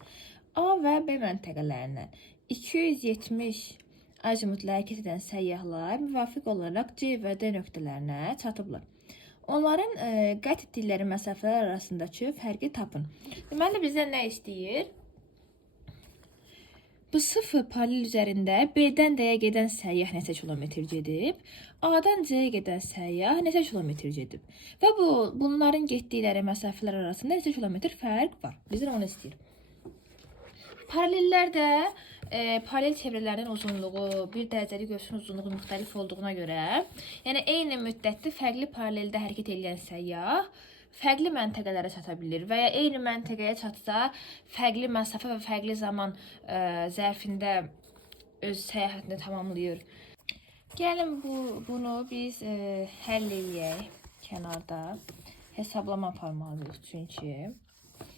A və B məntəqələrindən 270 azimutla hərəkət edən səyyahlar müvafiq olaraq C və D nöqtələrinə çatıblar. Onların qət etdikləri məsafələr arasındakı fərqi tapın. Deməli, bizə nə istəyir? Bu sıfır paralel üzərində B-dən D-yə gedən səyyah neçə kilometr gedib, A-dan C-yə gedən səyyah neçə kilometr gedib. Və bunların getdikləri məsafələr arasında neçə kilometr fərq var. Bizdən onu istəyir. Paralellərdə paralel çevrələrin uzunluğu, bir dərəcəlik ölçünün uzunluğu müxtəlif olduğuna görə, yəni eyni müddətdə fərqli paraleldə hərəkət edən səyyah fərqli məntəqələrə çata bilir və ya eyni məntəqəyə çatsa, fərqli məsafə və fərqli zaman zərfində öz səyahətini tamamlayır. Gəlin bunu biz həll eləyək kənarda. Hesablama aparmalıyıq çünki.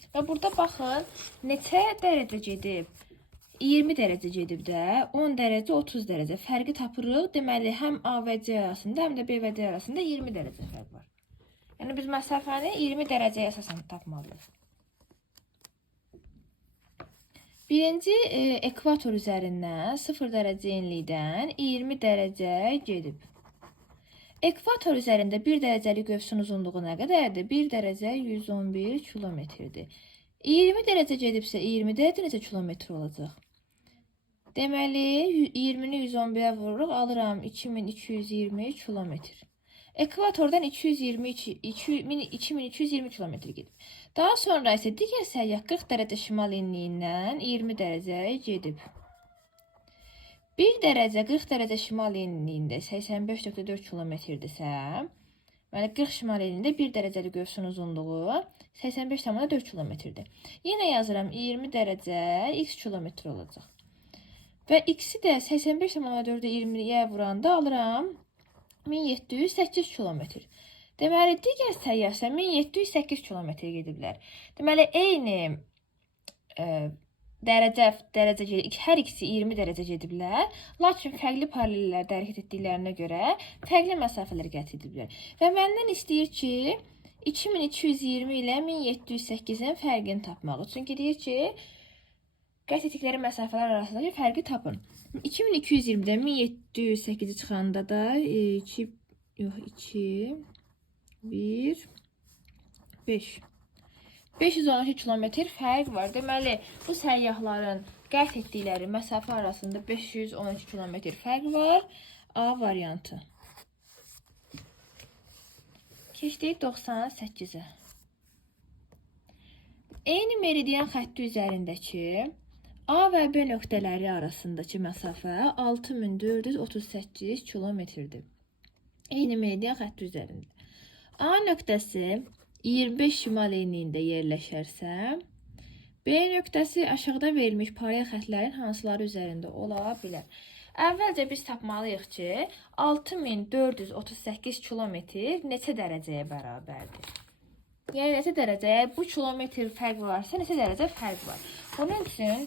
Və burada baxın, neçə dərəcə gedib? 20 dərəcə gedib də, 10 dərəcə, 30 dərəcə fərqi tapırıq. Deməli, həm A və C arasında, həm də B və D arasında 20 dərəcə fərq var. Yəni, biz məsafəni 20 dərəcəyə əsasən tapmalıyıq. Birinci, ekvator üzərindən 0 dərəcə enlikdən 20 dərəcə gedib. Ekvator üzərində 1 dərəcəlik övsün uzunluğu nə qədərdir? 1 dərəcə 111 kilometrdir. 20 dərəcə gedibsə 20 dərəcə neçə kilometr olacaq? Deməli, 20-ni 111-ə vururuq, alıram 2220 kilometr. Ekvatordan 2220 kilometr gedib. Daha sonra isə digər səyyah 40 dərəcə şimal enliyindən 20 dərəcə gedib. 1 dərəcə 40 dərəcə şimal enliyində 85.4 kilometrdirsə, deməli 40 şimal enliyində 1 dərəcəlik övsün uzunluğu 85.4 kilometrdir. Yenə yazıram 20 dərəcə x kilometr olacaq. Və x-i də 85.4-ə 20-yə vuranda alıram 1708 kilometr. Deməli, digər səyyah isə 1708 kilometr gediblər. Deməli, eyni dərəcə gedib, hər ikisi 20 dərəcə gediblər. Lakin fərqli paralellərdə hərəkət etdiklərinə görə fərqli məsafələr qət ediblər. Və məndən istəyir ki, 2220 ilə 1708-in fərqini tapmağı. Çünki deyir ki, qət etdikləri məsafələr arasındakı fərqi tapın. 2220-dən 1708-i çıxanda da 512 kilometr fərq var. Deməli, bu səyyahların qət etdikləri məsafə arasında 512 kilometr fərq var. A variantı. Keçdik 98-ə. Eyni meridian xətti üzərindəki A və B nöqtələri arasındakı məsafə 6438 kilometrdir. Eyni meridian xətti üzərində. A nöqtəsi 25 şimal enliyində yerləşərsə, B nöqtəsi aşağıda verilmiş paralel xəttlərin hansıları üzərində ola bilər? Əvvəlcə biz tapmalıyıq ki, 6438 kilometr neçə dərəcəyə bərabərdir? Yəni neçə dərəcəyə bu kilometr fərq varsa, neçə dərəcə fərq var? Bunun üçün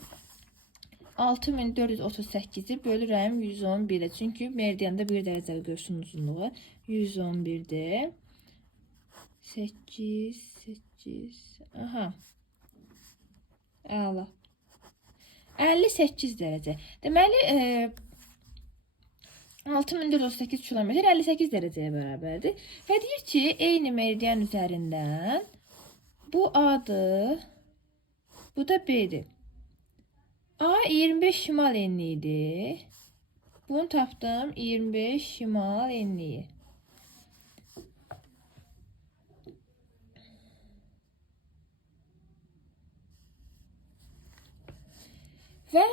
6438-i bölürəm 111-ə. Çünki meridiyanda 1 dərəcəli görsün uzunluğu 111-dir. 8. Aha. Əla. 58 dərəcə. Deməli, 6438 kilometr 58 dərəcəyə bərabərdir. Və deyir ki, eyni meridian üzərindən bu A'dır, bu da B'dir. A 25 şimal enliyidir. Bunu tapdım, 25 şimal enliyi. Və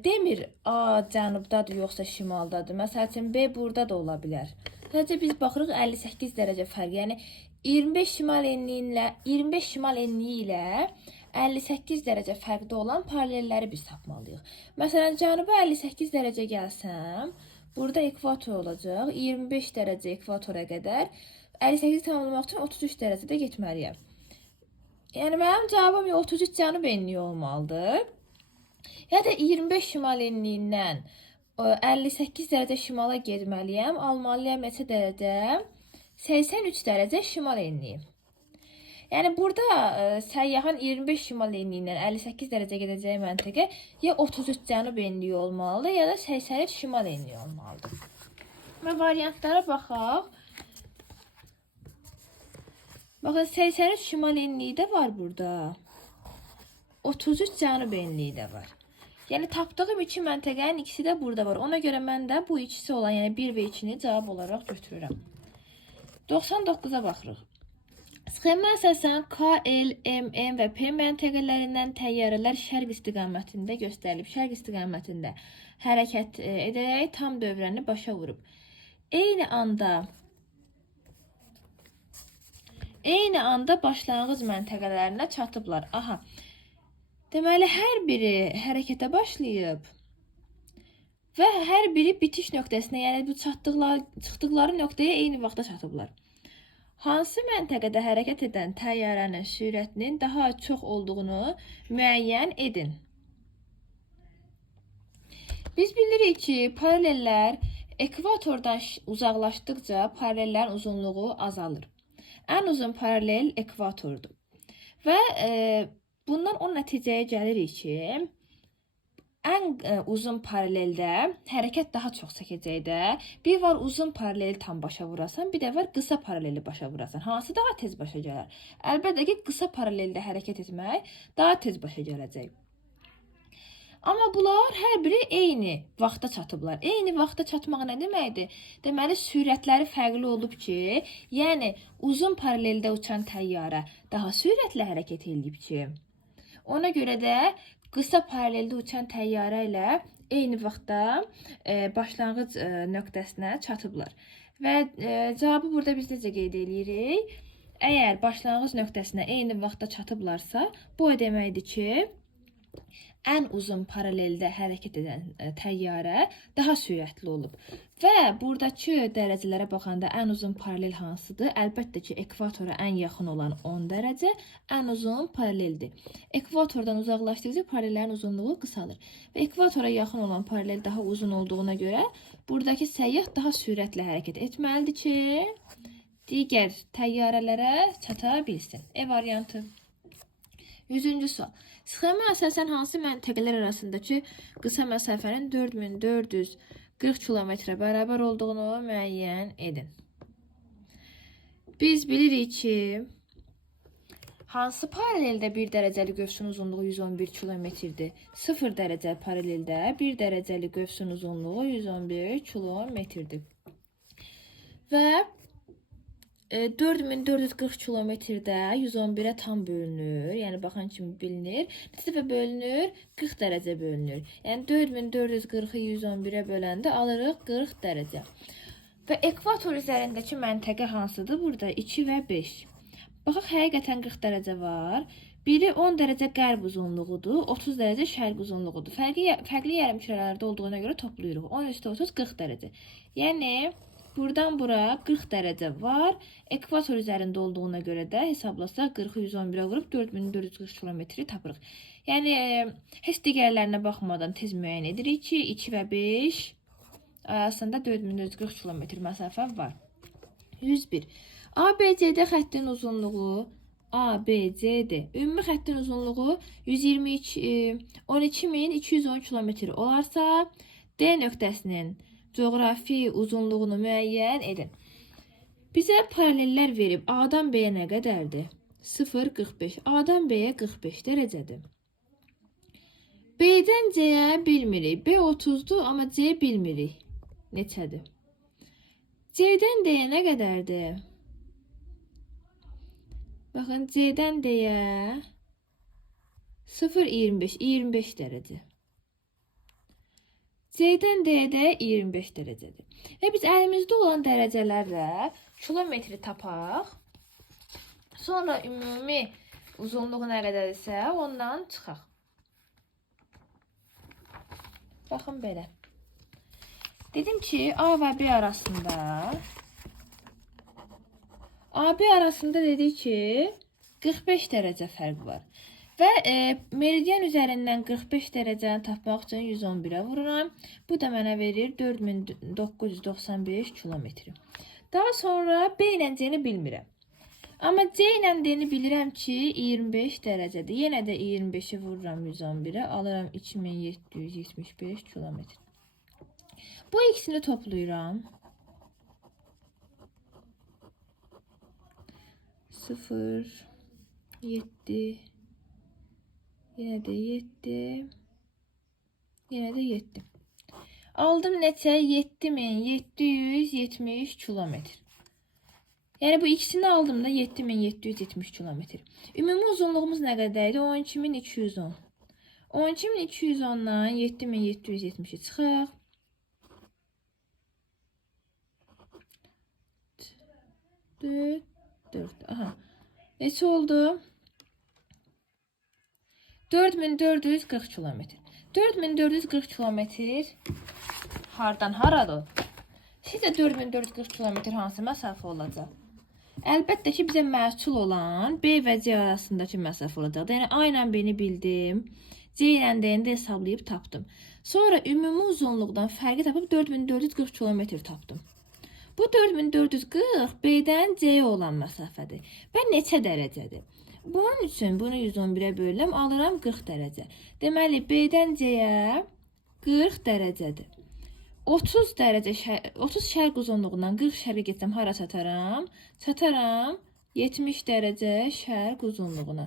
demir A cənubdadır yoxsa şimaldadır. Məsəl üçün B burada da ola bilər. Sadəcə biz baxırıq 58 dərəcə fərq. Yəni 25 şimal enliyi ilə 58 dərəcə fərqdə olan paralelləri biz tapmalıyıq. Məsələn, cənuba 58 dərəcə gəlsəm, burada ekvator olacaq. 25 dərəcə ekvatora qədər 58 tamamlamaq üçün 33 dərəcədə getməliyəm. Yəni mənim cavabım 33 cənub enliyi olmalıdır. Ya da 25 şimal enliyindən 58 dərəcə şimala getməliyəm. Almalıyam neçə dərəcə? 83 dərəcə şimal enliyi. Yəni burada səyyahın 25 şimal enliyindən 58 dərəcə gedəcəyi məntəqə ya 33 cənub enliyi olmalıdır, ya da 83 şimal enliyi olmalıdır. Və variantlara baxaq. Baxın, 83 şimal enliyi də var burada. 33 cənub enliyi də var. Yəni tapdığım iki məntəqənin ikisi də burada var. Ona görə mən də bu ikisi olan, yəni 1 və 2-ni cavab olaraq götürürəm. 99-a baxırıq. Sxemə əsasən K, L, M, N və P məntəqələrindən təyyarələr şərq istiqamətində göstərilib. Şərq istiqamətində hərəkət edərək tam dövrəni başa vurub. Eyni anda başlanğıc məntəqələrinə çatıblar. Aha. Deməli, hər biri hərəkətə başlayıb və hər biri bitiş nöqtəsinə, yəni bu çıxdıqları nöqtəyə eyni vaxtda çatıblar. Hansı məntəqədə hərəkət edən təyyarənin sürətinin daha çox olduğunu müəyyən edin. Biz bilirik ki, paralellər ekvatordan uzaqlaşdıqca paralellərin uzunluğu azalır. Ən uzun paralel ekvatordur. Və bundan o nəticəyə gəlirik ki, ən uzun paraleldə hərəkət daha çox çəkəcəkdə. Bir var uzun paraleli tam başa vurasan, bir də var qısa paraleli başa vurasan. Hansı daha tez başa gələr? Əlbəttə ki, qısa paraleldə hərəkət etmək daha tez başa gələcək. Amma bunlar hər biri eyni vaxta çatıblar. Eyni vaxta çatmaq nə deməkdir? Deməli, sürətləri fərqli olub ki, yəni uzun paraleldə uçan təyyarə daha sürətlə hərəkət edib ki, ona görə də qısa paraleldə uçan təyyarə ilə eyni vaxtda başlanğıc nöqtəsinə çatıblar. Və cavabı burada biz necə qeyd edirik? Əgər başlanğıc nöqtəsinə eyni vaxtda çatıblarsa, bu o deməkdir ki, ən uzun paraleldə hərəkət edən təyyarə daha sürətli olub. Və buradakı dərəcələrə baxanda ən uzun paralel hansıdır? Əlbəttə ki, ekvatora ən yaxın olan 10 dərəcə ən uzun paraleldir. Ekvatordan uzaqlaşdıqca paralellərin uzunluğu qısalır. Və ekvatora yaxın olan paralel daha uzun olduğuna görə buradakı səyyah daha sürətlə hərəkət etməlidir ki, digər təyyarələrə çata bilsin. E variantı. 100-cü sual. Sxemə əsasən hansı məntəqələr arasındakı qısa məsafənin 4440 kilometrə bərabər olduğunu müəyyən edin. Biz bilirik ki, hansı paraleldə 1 dərəcəli qövsün uzunluğu 111 kilometrdir? 0 dərəcə paraleldə 1 dərəcəli qövsün uzunluğu 111 kilometrdir. Və 4440 kilometrdə 111-ə tam bölünür. Yəni baxan kimi bilinir. Neçə dəfə bölünür? 40 dərəcə bölünür. Yəni 4440-ı 111-ə böləndə alırıq 40 dərəcə. Və ekvator üzərindəki məntəqə hansıdır? Burada 2 və 5. Baxaq, həqiqətən 40 dərəcə var. Biri 10 dərəcə qərb uzunluğudur, 30 dərəcə şərq uzunluğudur. Fərqli yarımkürələrdə olduğuna görə toplayırıq. 10 üstə 30 40 dərəcə. Yəni buradan bura 40 dərəcə var. Ekvator üzərində olduğuna görə də hesablasaq 40-ı 111-ə vurub 4440 kilometri tapırıq. Yəni heç digərlərinə baxmadan tez müəyyən edirik ki, 2 və 5 arasında 4440 kilometr məsafə var. 101. ABCD xəttin uzunluğu ABCD. Ümumi xəttin uzunluğu 12210 kilometr olarsa, D nöqtəsinin coğrafi uzunluğunu müəyyən edin. Bizə paralellər verib. A-dan B-yə nə qədərdir? 0,45. A-dan B-yə 45 dərəcədir. B-dən C-yə bilmirik. B 30-dur, amma C bilmirik. Neçədir? C-dən D-yə nə qədərdir? Baxın, C-dən D-yə 0,25, 25 dərəcə. C-dən D-yə də 25 dərəcədir. Və biz əlimizdə olan dərəcələrlə kilometri tapaq. Sonra ümumi uzunluğu nə qədərdirsə ondan çıxaq. Baxın belə. Dedim ki, A və B arasında AB arasında dedik ki 45 dərəcə fərq var. Və meridian üzərindən 45 dərəcəni tapmaq üçün 111-ə vururam. Bu da mənə verir 4995 kilometri. Daha sonra B ilə C-ni bilmirəm. Amma C ilə D-ni bilirəm ki 25 dərəcədir. Yenə də 25-i vururam 111-ə, alıram 2775 kilometr. Bu ikisini toplayıram. 0, 7, yenə də 7, yenə də 7. Aldım neçə? 7770 kilometr. Yəni bu ikisini aldım da 7770 kilometr. Ümumi uzunluğumuz nə qədərdir? 12210. 12210-dan 7770-i çıxaq. 4. Aha. Neçə oldu? 4440 kilometr. 4440 kilometr hardan haradır? Sizə 4440 kilometr hansı məsafə olacaq? Əlbəttə ki, bizə məsul olan B və C arasındakı məsafə olacaq. Yəni A ilə B-ni bildim. C ilə D-ni də hesablayıb tapdım. Sonra ümumi uzunluqdan fərqi tapıb 4440 kilometr tapdım. Bu 4440 B-dən C-yə olan məsafədir. Və neçə dərəcədir? Bunun üçün bunu 111-ə bölürəm, alıram 40 dərəcə. Deməli, B-dən C-yə 40 dərəcədir. 30 şərq uzunluğundan 40 şərqə getsəm hara çataram? Çataram 70 dərəcə şərq uzunluğuna.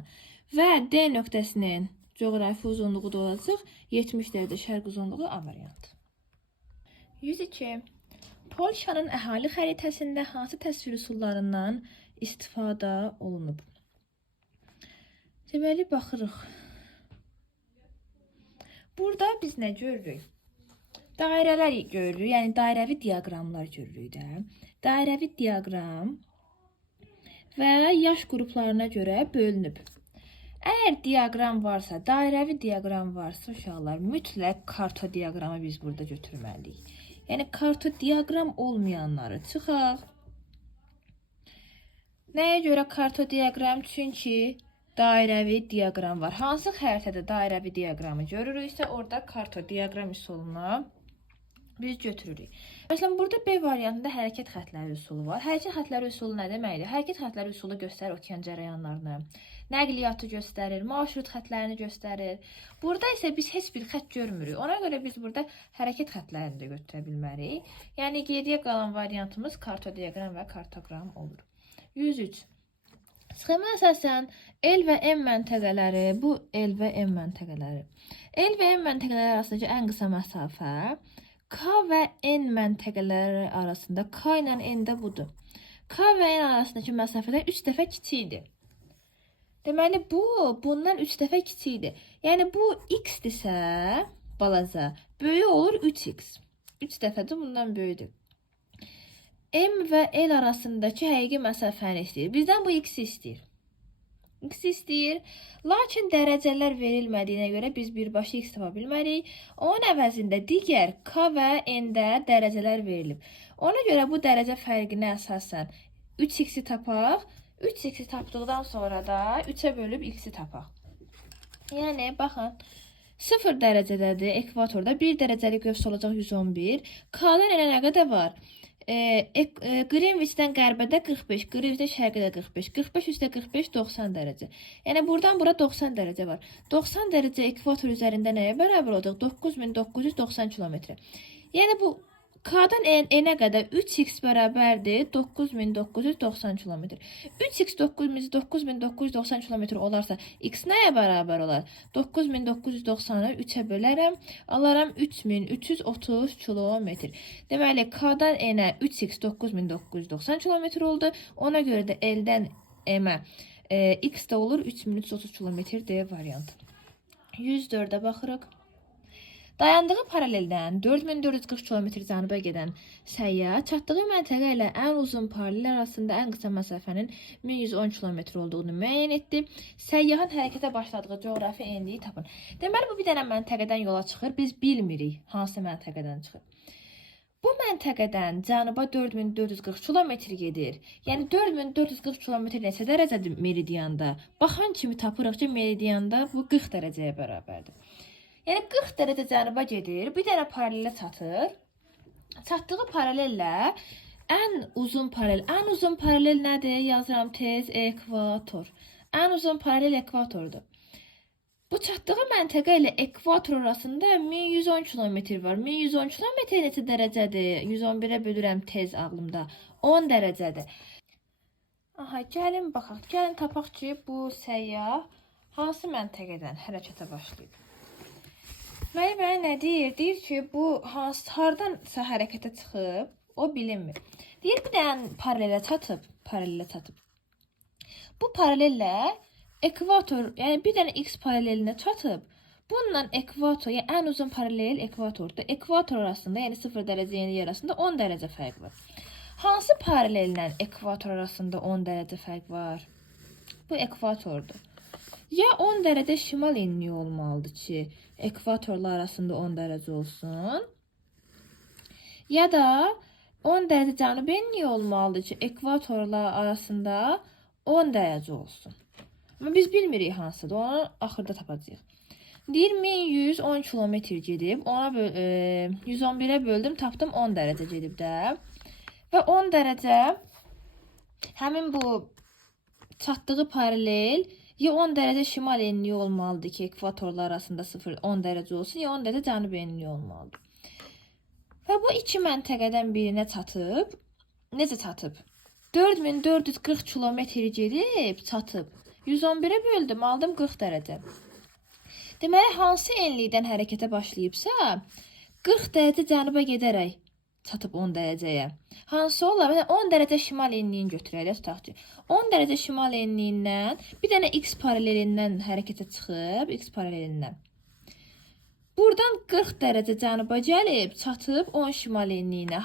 Və D nöqtəsinin coğrafi uzunluğu da olacaq 70 dərəcə şərq uzunluğu A variantı. 102. Polşanın əhali xəritəsində hansı təsvir üsullarından istifadə olunub? Deməli, baxırıq. Burada biz nə görürük? Dairələr görürük, yəni dairəvi diaqramlar görürük də. Dairəvi diaqram və yaş qruplarına görə bölünüb. Əgər diaqram varsa, dairəvi diaqram varsa, uşaqlar, mütləq kartodiaqramı biz burada götürməliyik. Yəni, kartodiaqram olmayanları çıxaq. Nəyə görə kartodiaqram? Çünki dairəvi diaqram var. Hansı xəritədə dairəvi diaqramı görürüksə, orada kartodiaqram üsuluna biz götürürük. Məsələn, burada B variantında hərəkət xətləri üsulu var. Hərəkət xətləri üsulu nə deməkdir? Hərəkət xətləri üsulu göstərir okean cərəyanlarını, nəqliyyatı göstərir, marşrut xətlərini göstərir. Burada isə biz heç bir xət görmürük. Ona görə biz burada hərəkət xətlərini də götürə bilmərik. Yəni, geriyə qalan variantımız kartodiaqram və kartoqram olur. 103. Sxema əsasən L və M məntəqələri, bu L və M məntəqələri. L və M məntəqələri arasındakı ən qısa məsafə K və N məntəqələri arasında K ilə N də budur. K və N arasındakı məsafədən 3 dəfə kiçikdir. Deməli, bu bundan 3 dəfə kiçikdir. Yəni, bu x-dirsə, balaca, böyük olur 3x. 3 dəfədir bundan böyükdür. M və L arasındakı həqiqi məsafəni istəyir. Bizdən bu x istəyir. X istəyir. Lakin dərəcələr verilmədiyinə görə biz birbaşa x tapa bilmərik. Onun əvəzində digər K və N-də dərəcələr verilib. Ona görə bu dərəcə fərqinə əsasən 3x-i tapaq. 3x-i tapdıqdan sonra da 3-ə bölüb x-i tapaq. Yəni, baxın, 0 dərəcədədir ekvatorda. 1 dərəcəlik qövs olacaq 111. K-dan elə nə qədər var? Qrinviçdən qərbədə 45, Qrinviçdən şərqədə 45. 45 üstə 45, 90 dərəcə. Yəni, buradan bura 90 dərəcə var. 90 dərəcə ekvator üzərində nəyə bərabər olacaq? 9990 kilometrə. Yəni, bu K-dan N-ə qədər 3x bərabərdir 9990 km. 3x 9990 km olarsa, x nəyə bərabər olar? 9990-ı 3-ə bölərəm, alaram 3330 km. Deməli, K-dan N-ə 3x 9990 km oldu. Ona görə də L-dən M-ə x də olur 3330 km D variantı. 104-ə baxırıq. Dayandığı paraleldən 4440 km cənuba gedən səyyah çatdığı məntəqə ilə ən uzun paralel arasında ən qısa məsafənin 1110 km olduğunu müəyyən etdi. Səyyahın hərəkətə başladığı coğrafi enliyi tapın. Deməli, bu bir dənə məntəqədən yola çıxır. Biz bilmirik hansı məntəqədən çıxır. Bu məntəqədən cənuba 4440 km gedir. Yəni 4440 km neçə dərəcədir meridiyanda? Baxan kimi tapırıq ki, meridiyanda bu 40 dərəcəyə bərabərdir. Yəni 40 dərəcə cənuba gedir, bir dənə paralelə çatır. Çatdığı paralellə ən uzun paralel. Ən uzun paralel nədir? Yazıram tez, ekvator. Ən uzun paralel ekvatordur. Bu çatdığı məntəqə ilə ekvator arasında 1110 km var. 1110 km neçə dərəcədir? 111-ə bölürəm tez ağlımda. 10 dərəcədir. Aha, gəlin baxaq. Gəlin tapaq ki, bu səyyah hansı məntəqədən hərəkətə başlayıb? Mənə nə deyir? Deyir ki, bu hardansa hərəkətə çıxıb, o bilinmir. Deyir, bir dənə paralelə çatıb. Bu paralellə ekvator, yəni bir dənə x paralelinə çatıb. Bununla ekvator, yəni ən uzun paralel ekvatordur. Ekvator arasında, yəni 0 dərəcə yeni yer arasında 10 dərəcə fərq var. Hansı paralellə ekvator arasında 10 dərəcə fərq var? Bu ekvatordur. Ya 10 dərəcə şimal enliyi olmalıdır ki, ekvatorlar arasında 10 dərəcə olsun. Ya da 10 dərəcə cənub enliyi olmalıdır ki, ekvatorlar arasında 10 dərəcə olsun. Amma biz bilmirik hansıdır, onu axırda tapacağıq. Deyir, 1110 km gedib, 111-ə böldüm, tapdım 10 dərəcə gedib də. Və 10 dərəcə, həmin bu çatdığı paralel, ya 10 dərəcə şimal enliyi olmalıdır ki, ekvatorlar arasında 10 dərəcə olsun, ya 10 dərəcə cənub enliyi olmalıdır. Və bu iki məntəqədən birinə çatıb, necə çatıb? 4440 km gedib, çatıb. 111-ə böldüm, aldım 40 dərəcə. Deməli, hansı enlikdən hərəkətə başlayıbsa, 40 dərəcə cənuba gedərək çatıb 10 dərəcəyə. Hansı olar? Məsələn, 10 dərəcə şimal enliyini götürək, tutaq ki. 10 dərəcə şimal enliyindən bir dənə x paralelindən hərəkətə çıxıb, x paralelindən. Buradan 40 dərəcə cənuba gəlib, çatıb 10 şimal enliyinə.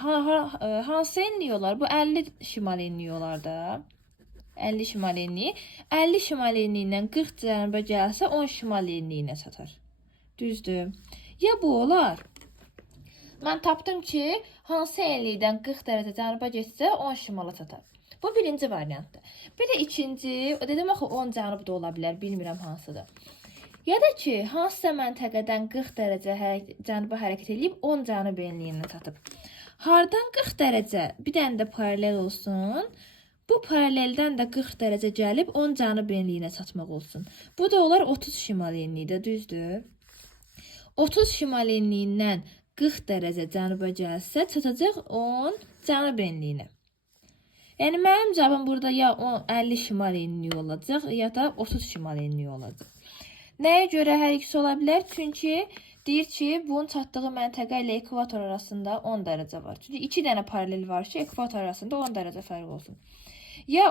Hansı enliyi olar? Bu 50 şimal enliyi olar da. 50 şimal enliyi. 50 şimal enliyindən 40 cənuba gəlsə 10 şimal enliyinə çatar. Düzdür. Ya bu olar? Mən tapdım ki, hansı enlikdən 40 dərəcə cənuba getsə 10 şimala çatar. Bu birinci variantdır. Bir də ikinci, dedim axı 10 cənub da ola bilər, bilmirəm hansıdır. Ya da ki, hansısa məntəqədən 40 dərəcə cənuba hərəkət edib 10 cənub enliyinə çatıb. Hardan 40 dərəcə bir dənə də paralel olsun, bu paraleldən də 40 dərəcə gəlib 10 cənub enliyinə çatmaq olsun. Bu da olar 30 şimal enliyi də, düzdür. 30 şimal enliyindən 40 dərəcə cənuba gəlsə, çatacaq 10 cənub enliyinə. Yəni, mənim cavabım burada ya 50 şimal enliyi olacaq, ya da 30 şimal enliyi olacaq. Nəyə görə hər ikisi ola bilər? Çünki Deyir ki, bunun çatdığı məntəqə ilə ekvator arasında 10 dərəcə var. Çünki 2 dənə paralel var ki, ekvator arasında 10 dərəcə fərq olsun. Ya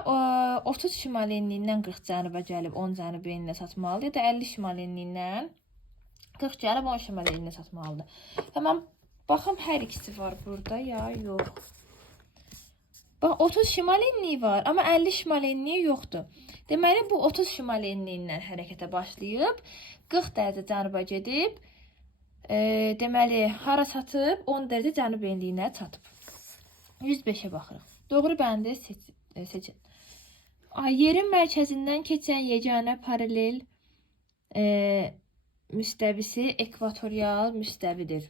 30 şimal enliyindən 40 cənubə gəlib 10 cənub enilinə çatmalıdır, ya da 50 şimal enliyindən 40 gəlib 10 şimal enliyinə çatmalıdır. Tamam, baxım hər ikisi var burada ya yox. Bax 30 şimal enliyi var, amma 50 şimal enliyi yoxdur. Deməli bu 30 şimal enliyindən hərəkətə başlayıb 40 dərəcə cənuba gedib deməli hara çatıb 10 dərəcə cənub enliyinə çatıb. 105-ə baxırıq. Doğru bəndi seçin. Yerin mərkəzindən keçən yeganə paralel müstəvisi ekvatorial müstəvidir.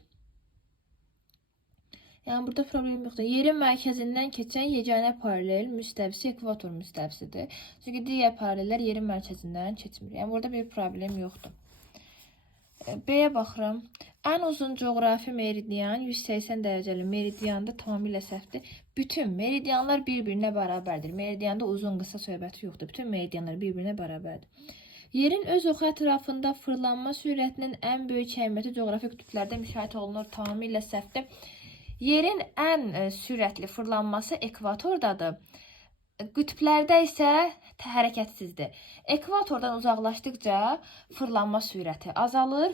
Yəni burada problem yoxdur. Yerin mərkəzindən keçən yeganə paralel müstəvisi ekvator müstəvisidir. Çünki digər paralellər yerin mərkəzindən keçmir. Yəni burada bir problem yoxdur. B-yə baxıram. Ən uzun coğrafi meridian 180 dərəcəli meridianda tamamilə səhvdir. Bütün meridianlar bir-birinə bərabərdir. Meridianda uzun qısa söhbəti yoxdur. Bütün meridianlar bir-birinə bərabərdir. Yerin öz oxu ətrafında fırlanma sürətinin ən böyük əhəmiyyəti coğrafi qütblərdə müşahidə olunur. Tamamilə səhvdir. Yerin ən sürətli fırlanması ekvatordadır. Qütblərdə isə hərəkətsizdir. Ekvatordan uzaqlaşdıqca fırlanma sürəti azalır.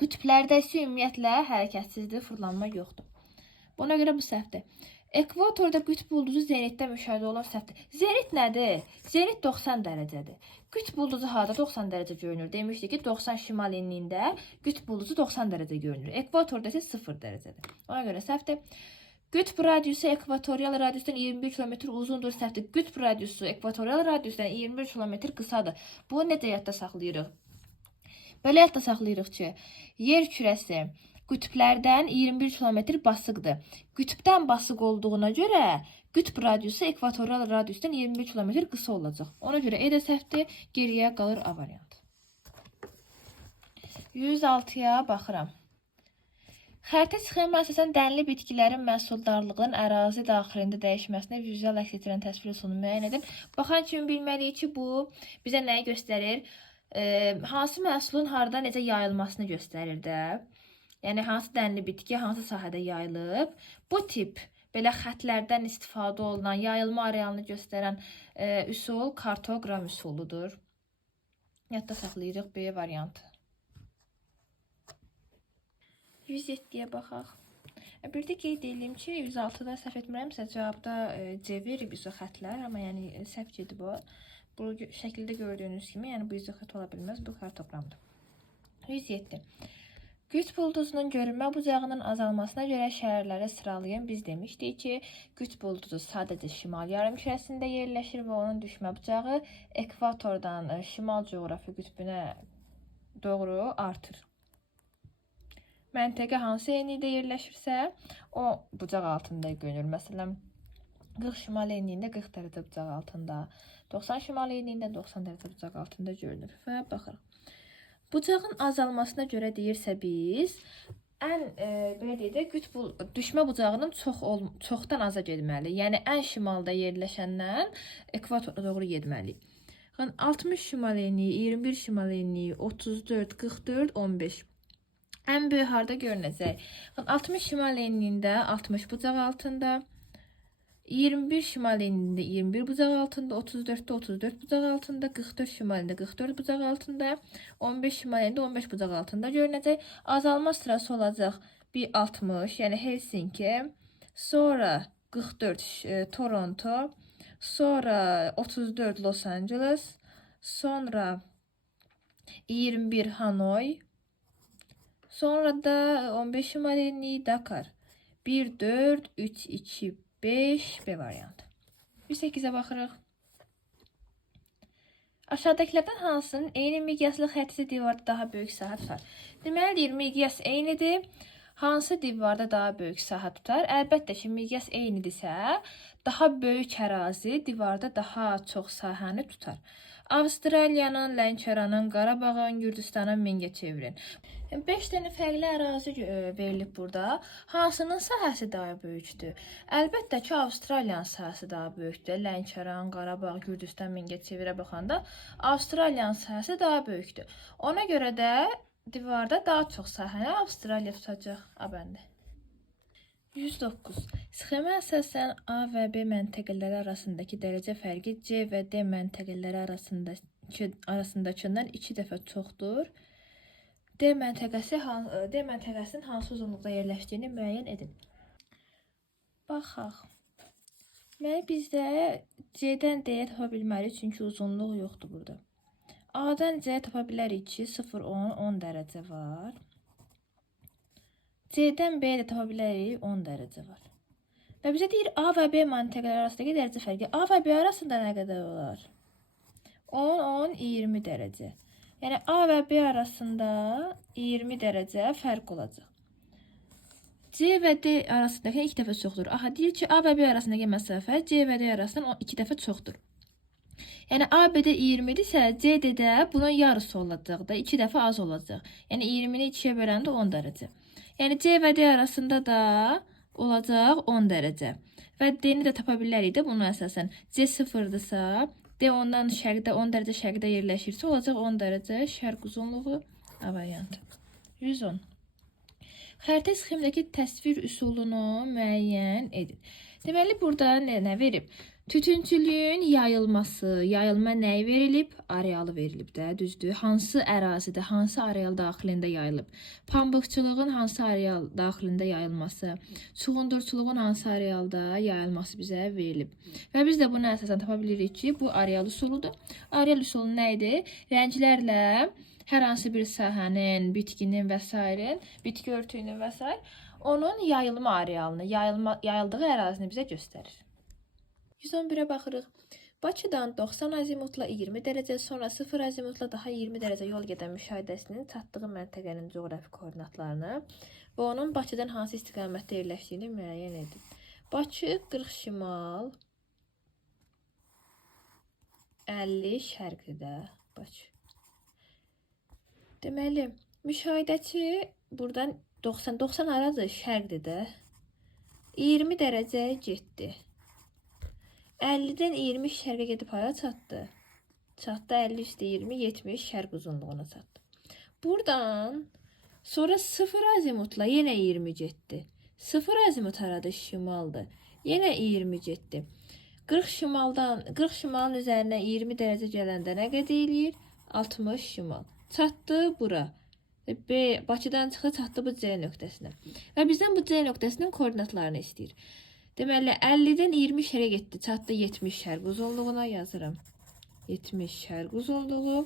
Qütblərdə isə ümumiyyətlə hərəkətsizdir, fırlanma yoxdur. Buna görə bu səhvdir. Ekvatorda qütb ulduzu zenitdə müşahidə olunur, səhvdir. Zenit nədir? Zenit 90 dərəcədir. Qütb ulduzu harda 90 dərəcə görünür? Demişdik ki, 90 şimal enliyində qütb ulduzu 90 dərəcə görünür. Ekvatorda isə 0 dərəcədir. Ona görə səhvdir. Qütb radiusu ekvatorial radiusdan 21 km uzundur, səhvdir. Qütb radiusu ekvatorial radiusdan 21 km qısadır. Bunu necə yadda saxlayırıq? Belə yadda saxlayırıq ki, yer kürəsi qütblərdən 21 km basıqdır. Qütbdən basıq olduğuna görə qütb radiusu ekvatorial radiusdan 21 km qısa olacaq. Ona görə E də səhvdir, geriyə qalır A variantı. 106-ya baxıram. Xəritə sxemə əsasən dənli bitkilərin məhsuldarlığının ərazi daxilində dəyişməsinə vizual əks etdirən təsvir üsulunu müəyyən edin. Baxan kimi bilməliyik ki, bu bizə nəyi göstərir? Hansı məhsulun harada necə yayılmasını göstərir də. Yəni hansı dənli bitki hansı sahədə yayılıb. Bu tip belə xətlərdən istifadə olunan, yayılma arealını göstərən üsul kartoqram üsuludur. Yadda saxlayırıq B variantı. 107-yə baxaq. Bir də qeyd edeyim ki, 106-da səhv etmirəmsə, cavabda C verib izo xətlər, amma yəni səhv gedib o. Bu şəkildə gördüyünüz kimi, yəni bu izo xət ola bilməz, bu kartoqramdır. 107. Qütb ulduzunun görünmə bucağının azalmasına görə şəhərləri sıralayın. Biz demişdik ki, qütb ulduzu sadəcə şimal yarımkürəsində yerləşir və onun düşmə bucağı ekvatordan şimal coğrafi qütbünə doğru artır. Məntəqə hansı enlikdə yerləşirsə, o bucaq altında görünür. Məsələn, 40 şimal enliyində 40 dərəcə bucaq altında, 90 şimal enliyində 90 dərəcə bucaq altında görünür. Və baxırıq. Bucağın azalmasına görə deyirsə biz, belə deyək də, düşmə bucağının çoxdan aza getməli. Yəni, ən şimalda yerləşəndən ekvatora doğru getməliyik. 60 şimal enliyi, 21 şimal enliyi, 34, 44, 15. Ən böyük harda görünəcək? 60 şimal enliyində 60 bucaq altında, 21 şimal enliyində 21 bucaq altında, 34-də 34 bucaq altında, 44 şimalində 44 bucaq altında, 15 şimalində 15 bucaq altında görünəcək. Azalma sırası olacaq bir 60, yəni Helsinki, sonra 44 Toronto, sonra 34 Los Angeles, sonra 21 Hanoi, sonra da 15 şimal enliyi Dakar. 1, 4, 3, 2, 5 B variantı. 108'e baxırıq. Aşağıdakilərdən hansının eyni miqyaslı xəttisi divarda daha böyük sahə tutar? Deməli deyir, miqyas eynidir. Hansı divarda daha böyük sahə tutar? Əlbəttə ki, miqyas eynidirsə, daha böyük ərazi divarda daha çox sahəni tutar. Avstraliyanın, Lənkəranın, Qarabağın, Gürcüstanın Mingəçevirin. 5 dənə fərqli ərazi verilib burada. Hansının sahəsi daha böyükdür? Əlbəttə ki, Avstraliyanın sahəsi daha böyükdür. Lənkəran, Qarabağ, Gürcüstan, Mingəçevirə baxanda Avstraliyanın sahəsi daha böyükdür. Ona görə də divarda daha çox sahəni Avstraliya tutacaq. A bəndə. 109. Sxemə əsasən A və B məntəqələri arasındakı dərəcə fərqi C və D məntəqələri arasındakından 2 dəfə çoxdur. D məntəqəsinin hansı uzunluqda yerləşdiyini müəyyən edin. Baxaq. Deməli, bizdə C-dən D-yə tapa bilmərik, çünki uzunluq yoxdur burada. A-dan C-yə tapa bilərik ki, 0, 10, 10 dərəcə var. C-dən B-yə də tapa bilərik, 10 dərəcə var. Və bizə deyir, A və B məntəqələri arasındakı dərəcə fərqi. A və B arasında nə qədər olar? 10, 10, 20 dərəcə. Yəni, A və B arasında 20 dərəcə fərq olacaq. C və D arasındakı 2 dəfə çoxdur. Aha, deyir ki, A və B arasındakı məsafə C və D arasından 2 dəfə çoxdur. Yəni, A, B-də 20-dirsə, C-də bunun yarısı olacaq da, 2 dəfə az olacaq. Yəni, 20-ni 2-yə böləndə 10 dərəcə. Yəni, C və D arasında da olacaq 10 dərəcə. Və D-ni də tapa bilərik də bunun əsasən. C 0-dırsa, D ondan şərqdə 10 dərəcə şərqdə yerləşirsə, olacaq 10 dərəcə şərq uzunluğu. A variantı. 110. Xəritə sxemdəki təsvir üsulunu müəyyən edin. Deməli, burada nə verib? Tütüncülüyün yayılması, yayılma nəyi verilib? Arealı verilib də, düzdür. Hansı ərazidə, hansı areal daxilində yayılıb? Pambıqçılığın hansı areal daxilində yayılması, çuğundurçuluğun hansı arealda yayılması bizə verilib. Və biz də bunu əsasən tapa bilirik ki, bu areal üsuludur. Areal üsulu nə idi? Rənglərlə hər hansı bir sahənin, bitkinin və s. bitki örtüyünün və s. onun yayılma arealını, yayıldığı ərazini bizə göstərir. 111-ə baxırıq. Bakıdan 90 azimutla 20 dərəcə, sonra 0 azimutla daha 20 dərəcə yol gedən müşahidəsinin çatdığı məntəqənin coğrafi koordinatlarını və onun Bakıdan hansı istiqamətdə yerləşdiyini müəyyən edin. Bakı 40 şimal, 50 şərqdə Bakı. Deməli, müşahidəçi buradan 90 aradır, şərqdir də. 20 dərəcə getdi. 50-dən 20 şərqə gedib hara çatdı? Çatdı 50 üstə 20, 70 şərq uzunluğuna çatdı. Buradan sonra 0 azimutla yenə 20 getdi. 0 azimut haradır? Şimaldır. Yenə 20 getdi. 40 şimalın üzərinə 20 dərəcə gələndə nə qədər eləyir? 60 şimal. Çatdı bura. Bakıdan çıxı çatdı bu C nöqtəsinə. Və bizdən bu C nöqtəsinin koordinatlarını istəyir. Deməli, 50-dən 20 şərqə getdi, çatdı 70 şərq uzunluğuna yazıram. 70 şərq uzunluğu.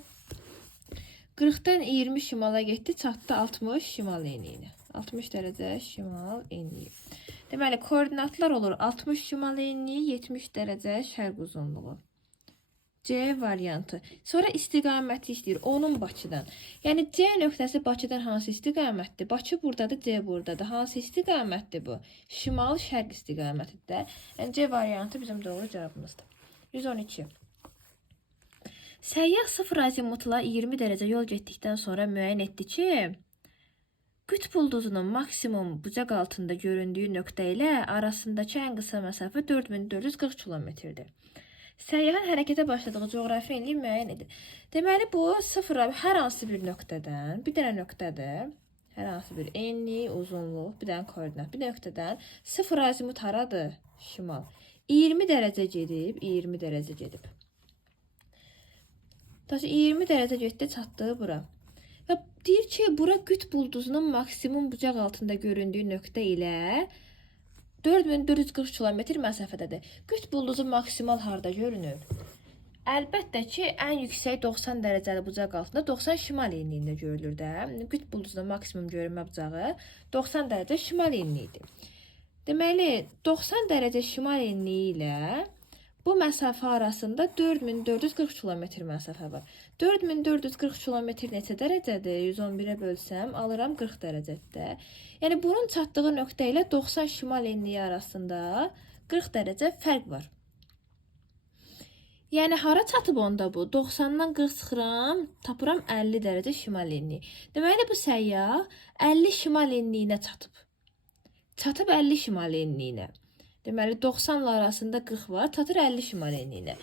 40-dan 20 şimala getdi, çatdı 60 şimal enliyinə. 60 dərəcə şimal enliyi. Deməli, koordinatlar olur 60 şimal enliyi, 70 dərəcə şərq uzunluğu. C variantı. Sonra istiqaməti istəyir, onun Bakıdan. Yəni, C nöqtəsi Bakıdan hansı istiqamətdir? Bakı buradadır, C buradadır. Hansı istiqamətdir bu? Şimal-şərq istiqamətidir. Yəni, C variantı bizim doğru cavabımızdır. 112. Səyyah 0 azimutla 20 dərəcə yol getdikdən sonra müəyyən etdi ki, qütb ulduzunun maksimum bucaq altında göründüyü nöqtə ilə arasındakı ən qısa məsafə 4440 kilometrdir. Səyyahın hərəkətə başladığı coğrafi enliyi müəyyən edir. Deməli, bu 0 hər hansı bir nöqtədən, bir dənə nöqtədir, hər hansı bir enlik, uzunluq, bir dənə koordinat, bir nöqtədən 0 azimut haradır? Şimal. 20 dərəcə gedib, 20 dərəcə gedib. 20 dərəcə getdi, çatdı bura. Və deyir ki, bura qütb ulduzunun maksimum bucaq altında göründüyü nöqtə ilə 4440 kilometr məsafədədir. Qütb ulduzu maksimal harda görünür? Əlbəttə ki, ən yüksək 90 dərəcəli bucaq altında 90 şimal enliyində görülür də. Qütb ulduzunun maksimum görünmə bucağı 90 dərəcə şimal enliyidir. Deməli, 90 dərəcə şimal enliyi ilə bu məsafə arasında 4440 kilometr məsafə var. 4440 kilometr neçə dərəcədir? 111-ə bölsəm, alıram 40 dərəcədə. Yəni, bunun çatdığı nöqtə ilə 90 şimal enliyi arasında 40 dərəcə fərq var. Yəni, hara çatıb onda bu? 90-dan 40 çıxıram, tapıram 50 dərəcə şimal enliyi. Deməli, bu səyyah 50 şimal enliyinə çatıb. Çatıb 50 şimal enliyinə. Deməli, 90 arasında 40 var, çatır 50 şimal enliyinə.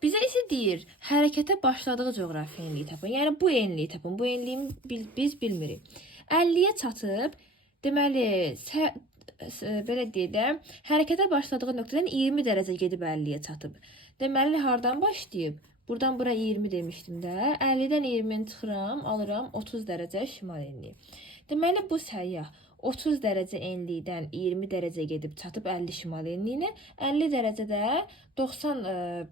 Bizə isə deyir, hərəkətə başladığı coğrafi enliyi tapın. Yəni bu enliyi tapın. Bu enliyi biz bilmirik. 50-yə çatıb, deməli, belə deyək də, hərəkətə başladığı nöqtədən 20 dərəcə gedib 50-yə çatıb. Deməli, hardan başlayıb? Buradan bura 20 demişdim də. 50-dən 20-ni çıxıram, alıram 30 dərəcə şimal enliyi. Deməli, bu səyyah 30 dərəcə enlikdən 20 dərəcə gedib çatıb 50 şimal enliyinə, 50 dərəcədə 90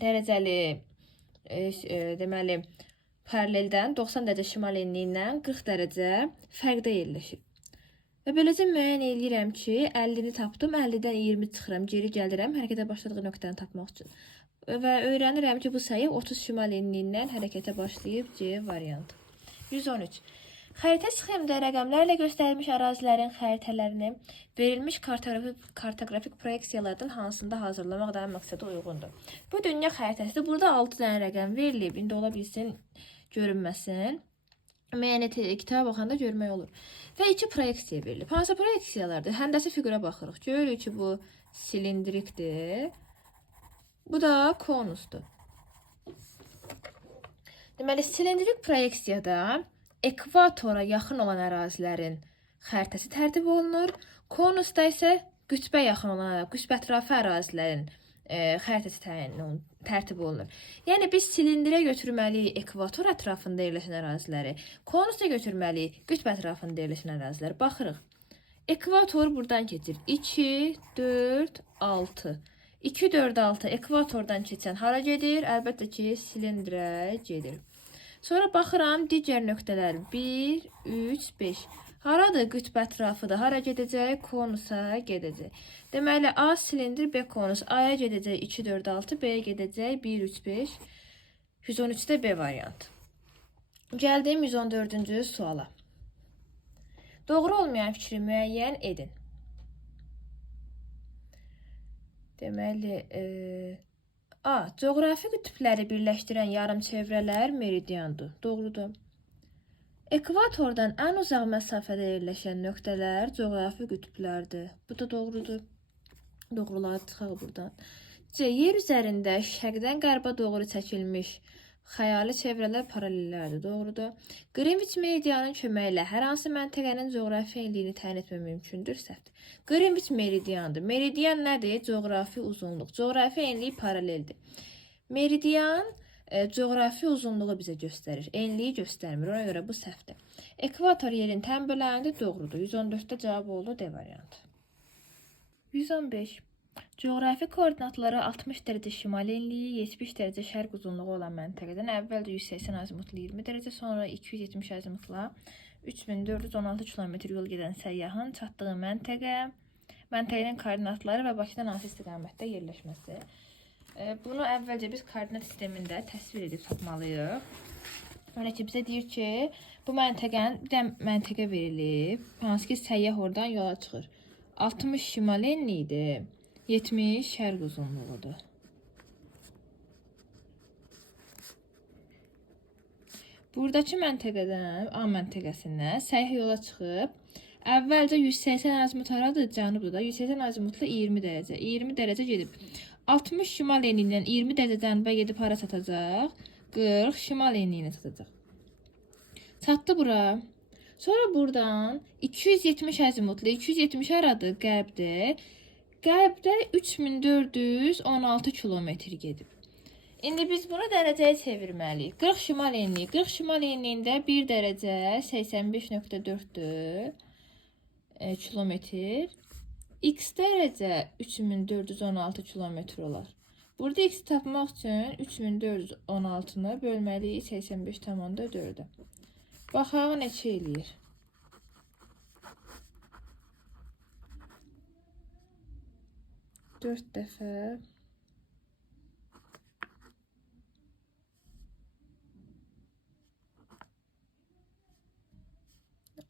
dərəcəli deməli paraleldən 90 dərəcə şimal enliyindən 40 dərəcə fərqdə yerləşir. Və beləcə müəyyən eləyirəm ki, 50-ni tapdım, 50-dən 20 çıxıram, geri gəlirəm hərəkətə başladığı nöqtəni tapmaq üçün. Və öyrənirəm ki, bu sayı 30 şimal enliyindən hərəkətə başlayıb C variantı. 113. Xəritə sxemdə rəqəmlərlə göstərilmiş ərazilərin xəritələrini verilmiş kartoqrafik proyeksiyalardan hansında hazırlamaq da məqsədə uyğundur. Bu dünya xəritəsidir. Burada 6 dənə rəqəm verilib. İndi ola bilsin, görünməsin. Müəyyən kitaba baxanda görmək olur. Və 2 proyeksiya verilib. Hansı proyeksiyalardır? Həndəsi fiqura baxırıq. Görürük ki, bu silindrikdir. Bu da konusdur. Deməli, silindrik proyeksiyada ekvatora yaxın olan ərazilərin xəritəsi tərtib olunur. Konusda isə qütbə yaxın olan, qütb ətrafı ərazilərin xəritəsi tərtib olunur. Yəni, biz silindrə götürməliyik ekvator ətrafında yerləşən əraziləri, konusda götürməliyik qütb ətrafında yerləşən əraziləri. Baxırıq. Ekvator buradan keçir. 2, 4, 6. 2, 4, 6 ekvatordan keçən hara gedir? Əlbəttə ki, silindrə gedir. Sonra baxıram digər nöqtələr 1, 3, 5. Haradır? Qütb ətrafıdır. Hara gedəcək? Konusa gedəcək. Deməli, A silindr, B konus. A-ya gedəcək 2, 4, 6, B-yə gedəcək 1, 3, 5. 113-də B variantı. Gəldim 114-cü suala. Doğru olmayan fikri müəyyən edin. Deməli, A. Coğrafi qütbləri birləşdirən yarımçevrələr meridiandır. Doğrudur. Ekvatordan ən uzaq məsafədə yerləşən nöqtələr coğrafi qütblərdir. Bu da doğrudur. Doğruları çıxaq buradan. C. Yer üzərində şərqdən qərbə doğru çəkilmiş xəyali çevrələr paralellərdir. Doğrudur. Qrinviç meridianın köməyi ilə hər hansı məntəqənin coğrafi enliyini təyin etmək mümkündür. Səhvdir. Qrinviç meridiandır. Meridian nədir? Coğrafi uzunluq. Coğrafi enliyi paraleldir. Meridian coğrafi uzunluğu bizə göstərir. Enliyi göstərmir. Ona görə bu səhvdir. Ekvator yerin tən böləndir. Doğrudur. 114-də cavab oldu D variantı. 115. Coğrafi koordinatları 60 dərəcə şimal enliyi, 70 dərəcə şərq uzunluğu olan məntəqədən əvvəldə 180 azimutlu 20 dərəcə, sonra 270 azimutla 3416 kilometr yol gedən səyyahın çatdığı məntəqənin koordinatları və Bakıdan hansı istiqamətdə yerləşməsi. Bunu əvvəlcə biz koordinat sistemində təsvir edib tapmalıyıq. Öyle ki, bizə deyir ki, bu məntəqənin bir də məntəqə verilib, hansı ki, səyyah oradan yola çıxır. 60 şimal enliyidir. 70 şərq uzunluğudur. Buradakı məntəqədən, A məntəqəsindən səyyah yola çıxıb, əvvəlcə 180 azimut haradır? Cənubdur da. 180 azimutla 20 dərəcə. 20 dərəcə gedib. 60 şimal enliyindən 20 dərəcə cənuba gedib hara çatacaq? 40 şimal enliyinə çatacaq. Çatdı bura. Sonra buradan 270 azimutla 270 haradır? Qərbdir. Qərbdə 3416 kilometr gedib. İndi biz bunu dərəcəyə çevirməliyik. 40 şimal enliyi. 40 şimal enliyində 1 dərəcə 85.4'dür kilometr. X dərəcə 3416 kilometr olar. Burada X tapmaq üçün 3416'nı bölməliyik 85.4'ə. Baxaq neçə eləyir. Dört dəfə.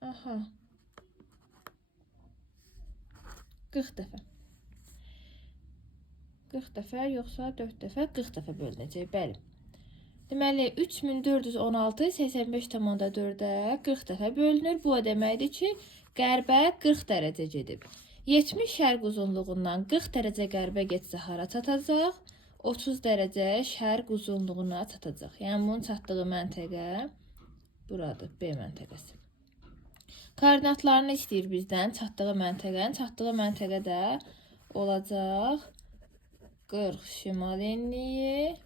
Aha. 40 dəfə. 40 dəfə yoxsa 4 dəfə? 40 dəfə bölünəcək. Bəli. Deməli 3416 85.4'ə 40 dəfə bölünür. Bu o deməkdir ki, qərbə 40 dərəcə gedib. 70 şərq uzunluğundan 40 dərəcə qərbə getsə hara çatacaq? 30 dərəcə şərq uzunluğuna çatacaq. Yəni bunun çatdığı məntəqə buradır, B məntəqəsi. Koordinatlarını istəyir bizdən çatdığı məntəqənin. Çatdığı məntəqə də olacaq 40 şimal enliyi,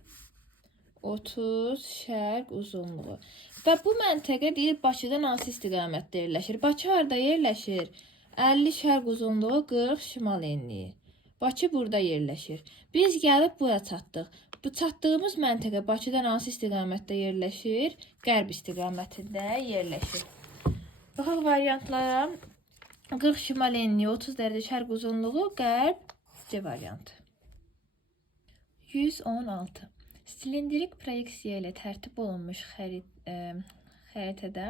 30 şərq uzunluğu. Və bu məntəqə deyir Bakıdan hansı istiqamətdə yerləşir? Bakı harda yerləşir? 50 şərq uzunluğu, 40 şimal enliyi. Bakı burada yerləşir. Biz gəlib bura çatdıq. Bu çatdığımız məntəqə Bakıdan hansı istiqamətdə yerləşir? Qərb istiqamətində yerləşir. Baxaq variantlara. 40 şimal enliyi, 30 dərəcə şərq uzunluğu, qərb, C variantı. 116. Silindrik proyeksiya ilə tərtib olunmuş xəritədə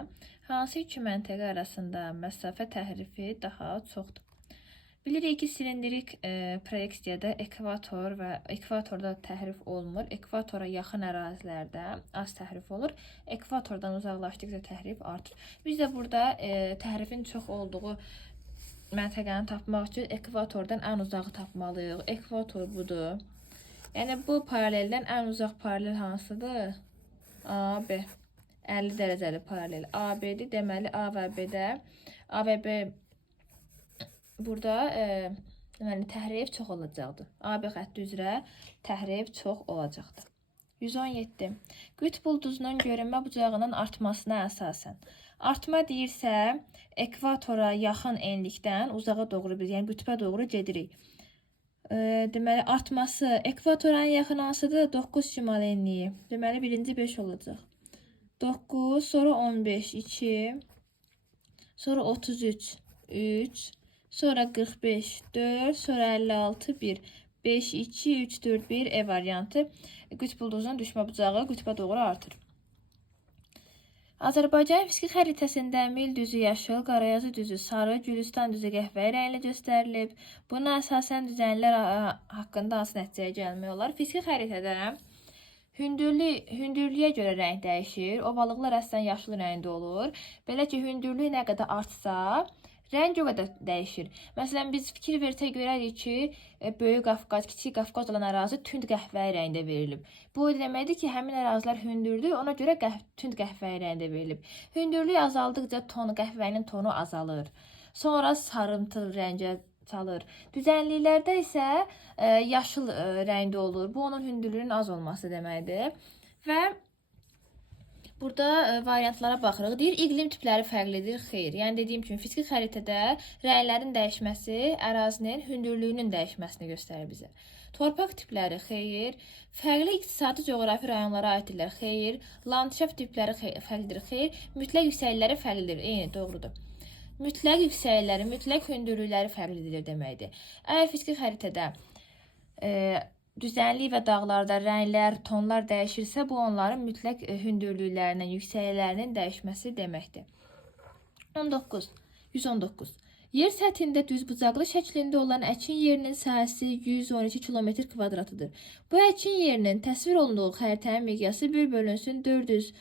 hansı iki məntəqə arasında məsafə təhrifi daha çoxdur? Bilirik ki, silindrik proyeksiyada ekvator və ekvatorda təhrif olmur. Ekvatora yaxın ərazilərdə az təhrif olur. Ekvatordan uzaqlaşdıqca təhrif artır. Biz də burada təhrifin çox olduğu məntəqəni tapmaq üçün ekvatordan ən uzağı tapmalıyıq. Ekvator budur. Yəni bu paraleldən ən uzaq paralel hansıdır? AB. 50 dərəcəli paralel. AB-dir. Deməli A və B-də A və B burada deməli təhrif çox olacaqdır. AB xətti üzrə təhrif çox olacaqdır. 117. Qütb ulduzunun görünmə bucağının artmasına əsasən. Artma deyirsə, ekvatora yaxın enlikdən uzağa doğru biz, yəni qütbə doğru gedirik. Deməli artması ekvatora ən yaxın hansıdır? 9 şimal enliyi. Deməli birinci 5 olacaq. 9, sonra 15, 2, sonra 33, 3, sonra 45, 4, sonra 56, 1, 5, 2, 3, 4, 1, E variantı. Qütb ulduzunun düşmə bucağı qütbə doğru artır. Azərbaycan fiziki xəritəsində mil düzü yaşıl, Qarayazı düzü sarı, Gülüstan düzü qəhvəyi rənglə göstərilib. Buna əsasən düzənliklər haqqında hansı nəticəyə gəlmək olar? Fiziki xəritədə hündürlüyə görə rəng dəyişir. Ovalıqlar əslən yaşıl rəngdə olur. Belə ki, hündürlük nə qədər artsa, rəng o qədər dəyişir. Məsələn, biz fikir versək görərik ki, Böyük Qafqaz, Kiçik Qafqaz olan ərazi tünd qəhvəyi rəngdə verilib. Bu deməkdir ki, həmin ərazilər hündürdür, ona görə tünd qəhvəyi rəngdə verilib. Hündürlük azaldıqca qəhvəyin tonu azalır. Sonra sarımtıl rəngə çalır. Düzənliklərdə isə yaşıl rəngdə olur. Bu onun hündürlüyünün az olması deməkdir. Və burada variantlara baxırıq. Deyir, iqlim tipləri fərqlidir. Xeyr. Yəni dediyim kimi fiziki xəritədə rənglərin dəyişməsi ərazinin hündürlüyünün dəyişməsini göstərir bizə. Torpaq tipləri xeyr. Fərqli iqtisadi coğrafi rayonlara aiddirlər. Xeyr. Landşaft tipləri fərqlidir. Xeyr. Mütləq yüksəklikləri fərqlidir. Eyni, doğrudur. Mütləq yüksəklikləri, mütləq hündürlükləri fərqlidir deməkdir. Əgər fiziki xəritədə düzənlik və dağlarda rənglər, tonlar dəyişirsə, bu onların mütləq hündürlüklərinin, yüksəkliklərinin dəyişməsi deməkdir. 119. Yer səthində düzbucaqlı şəklində olan əkin yerinin sahəsi 112 km kvadratlıdır. Bu əkin yerinin təsvir olunduğu xəritənin miqyası 1 bölünsün 400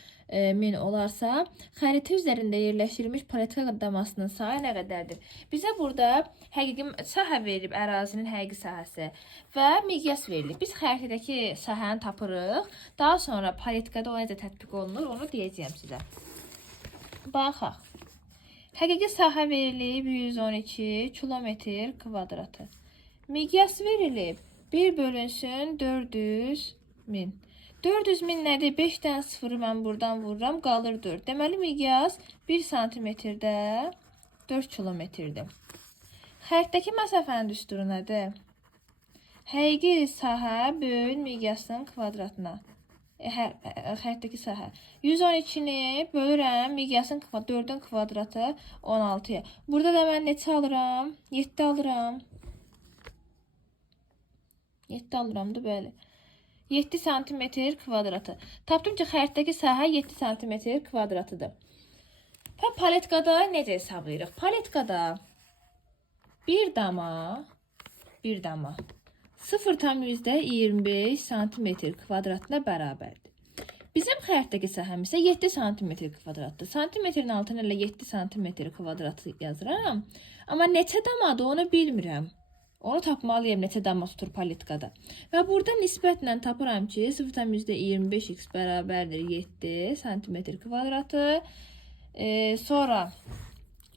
min olarsa, xəritə üzərində yerləşdirilmiş paletka damasının sayı nə qədərdir? Bizə burada həqiqi sahə verilib, ərazinin həqiqi sahəsi və miqyas verilib. Biz xəritədəki sahəni tapırıq. Daha sonra paletkada o necə tətbiq olunur, onu deyəcəyəm sizə. Baxaq. Həqiqi sahə verilib 112 kilometr kvadratı. Miqyas verilib 1 bölünsün 400 min. 400 min nədir? 5-dən 0-ı mən buradan vururam, qalır 4. Deməli, miqyas 1 santimetrdə 4 kilometrdir. Xərtdəki məsafənin düsturu nədir? Həqiqi sahə bölün miqyasın kvadratına. Xərtdəki sahə. 112-ni bölürəm miqyasın 4-ün kvadratı 16-ya. Burada da mən neçə alıram? 7 alıram. 7 alıram da belə. 7 santimetr kvadratı. Tapdım ki, xərtdəki sahə 7 santimetr kvadratıdır. Və paletkada necə hesablayırıq? Paletkada bir dama 0,25 santimetr kvadratına bərabərdir. Bizim xərtdəki sahəmiz isə 7 santimetr kvadratdır. Santimetrin altına elə 7 santimetr kvadratı yazıram. Amma neçə damadır onu bilmirəm. Onu tapmalıyım neçə dama tutur paletkada. Və burada nisbətlə tapıram ki 0,25x bərabərdir 7 santimetr kvadratı. Sonra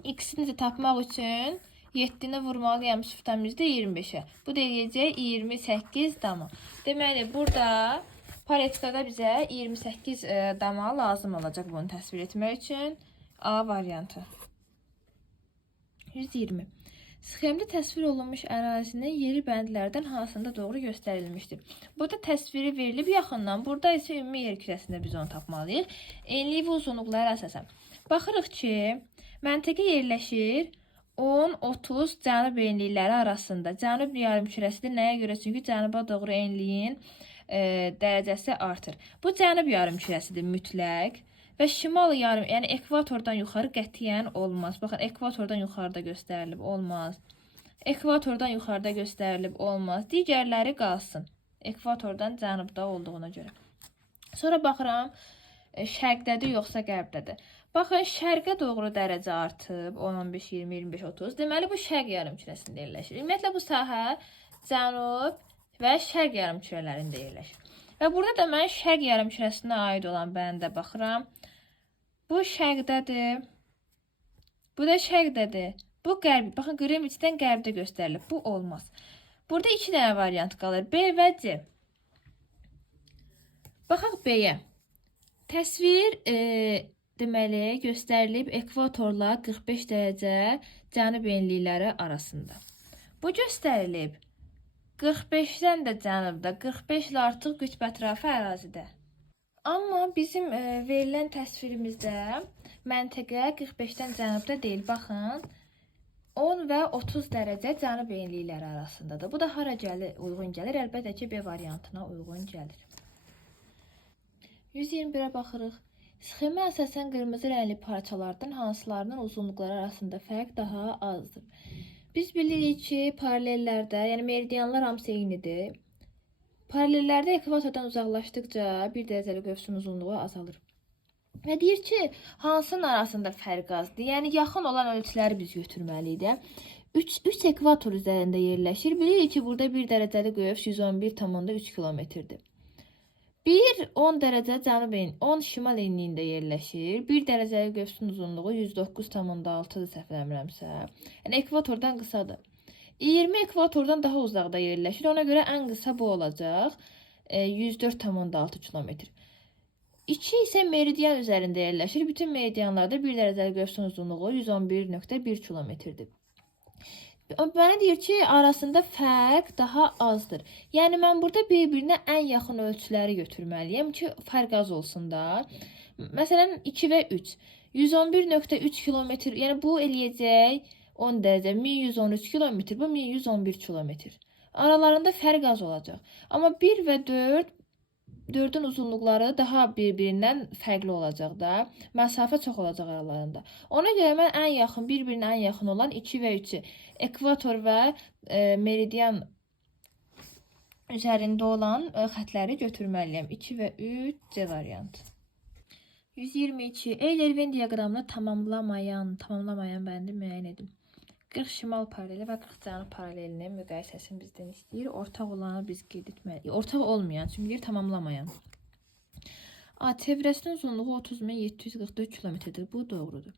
x-ni də tapmaq üçün 7-ni vurmalıyam 0,25'e. Bu da eləyəcək 28 dama. Deməli burada paletkada bizə 28 dama lazım olacaq bunu təsvir etmək üçün. A variantı. 120. Sxemdə təsvir olunmuş ərazinin yeri bəndlərdən hansında doğru göstərilmişdir. Burada təsviri verilib yaxından. Burada isə ümumi yer kürəsində biz onu tapmalıyıq. Enliyi və uzunluqlara əsasən. Baxırıq ki, məntəqə yerləşir 10-30 cənub enlikləri arasında. Cənub yarımkürəsidir. Nəyə görə? Çünki cənuba doğru enliyin dərəcəsi artır. Bu cənub yarımkürəsidir mütləq. Və şimal yarım, yəni ekvatordan yuxarı qətiyyən olmaz. Baxın, ekvatordan yuxarıda göstərilib olmaz. Ekvatordan yuxarıda göstərilib olmaz. Digərləri qalsın. Ekvatordan cənubda olduğuna görə. Sonra baxıram, şərqdədir yoxsa qərbdədir. Baxın, şərqə doğru dərəcə artıb 10, 15, 20, 25, 30. Deməli, bu şərq yarımkürəsində yerləşir. Ümumiyyətlə, bu sahə cənub və şərq yarımkürələrində yerləşir. Və burada da mən şərq yarımkürəsinə aid olan bəndə baxıram. Bu şərqdədir. Bu da şərqdədir. Bu qərb. Baxın, Qreenwichdən qərbdə göstərilib. Bu olmaz. Burada 2 dənə variant qalır. B və C. Baxaq B-yə. Təsvir deməli göstərilib ekvatorla 45 dərəcə cənub enlikləri arasında. Bu göstərilib 45-dən də cənubda, 45 ilə artıq qütb ətrafı ərazidə. Amma bizim verilən təsvirimizdə məntəqə 45-dən cənubda deyil. Baxın, 10 və 30 dərəcə cənub enlikləri arasındadır. Bu da hara gəlir, uyğun gəlir? Əlbəttə ki, B variantına uyğun gəlir. 121-ə baxırıq. Sxemə əsasən qırmızı rəngli parçalardan hansılarının uzunluqları arasında fərq daha azdır? Biz bilirik ki, paralellərdə, yəni meridianlar hamısı eynidir. Paralellərdə ekvatordan uzaqlaşdıqca 1 dərəcəlik qövsün uzunluğu azalır. Və deyir ki, hansının arasında fərq azdır? Yəni, yaxın olan ölçüləri biz götürməliyik. 3 ekvator üzərində yerləşir. Bilirik ki, burada 1 dərəcəlik qövs 111,3 kilometrdir. 10 dərəcə cənub 10 şimal enliyində yerləşir. 1 dərəcəlik qövsün uzunluğu 109,6-dır səhv eləmirəmsə. Yəni, ekvatordan qısadır. 20 ekvatordan daha uzaqda yerləşir. Ona görə ən qısa bu olacaq. 104,6 kilometr. 2 isə meridian üzərində yerləşir. Bütün meridianlarda 1 dərəcəlik qövsün uzunluğu 111,1 kilometrdir. Mənə deyir ki, arasında fərq daha azdır. Yəni, mən burada bir-birinə ən yaxın ölçüləri götürməliyəm ki, fərq az olsun da. Məsələn, 2 və 3. 111,3 kilometr, yəni bu eləyəcək 10 dərəcə, 1113 kilometr, bu 1111 kilometr. Aralarında fərq az olacaq. Amma 1 və 4-ün uzunluqları daha bir-birindən fərqli olacaq da. Məsafə çox olacaq aralarında. Ona görə mən ən yaxın, bir-birinə ən yaxın olan 2 və 3-ü, ekvator və meridian üzərində olan xətləri götürməliyəm. 2 və 3 C variantı. 122. Eyler-Venn diaqramını tamamlamayan bəndi müəyyən edin. 40 şimal paraleli və 40 cənub paralelinin müqayisəsini bizdən istəyir. Ortaq olanı biz qeyd etməliyik. Ortaq olmayan, çünki deyir tamamlamayan. A. Çevrəsinin uzunluğu 30.744 kilometrdir. Bu doğrudur.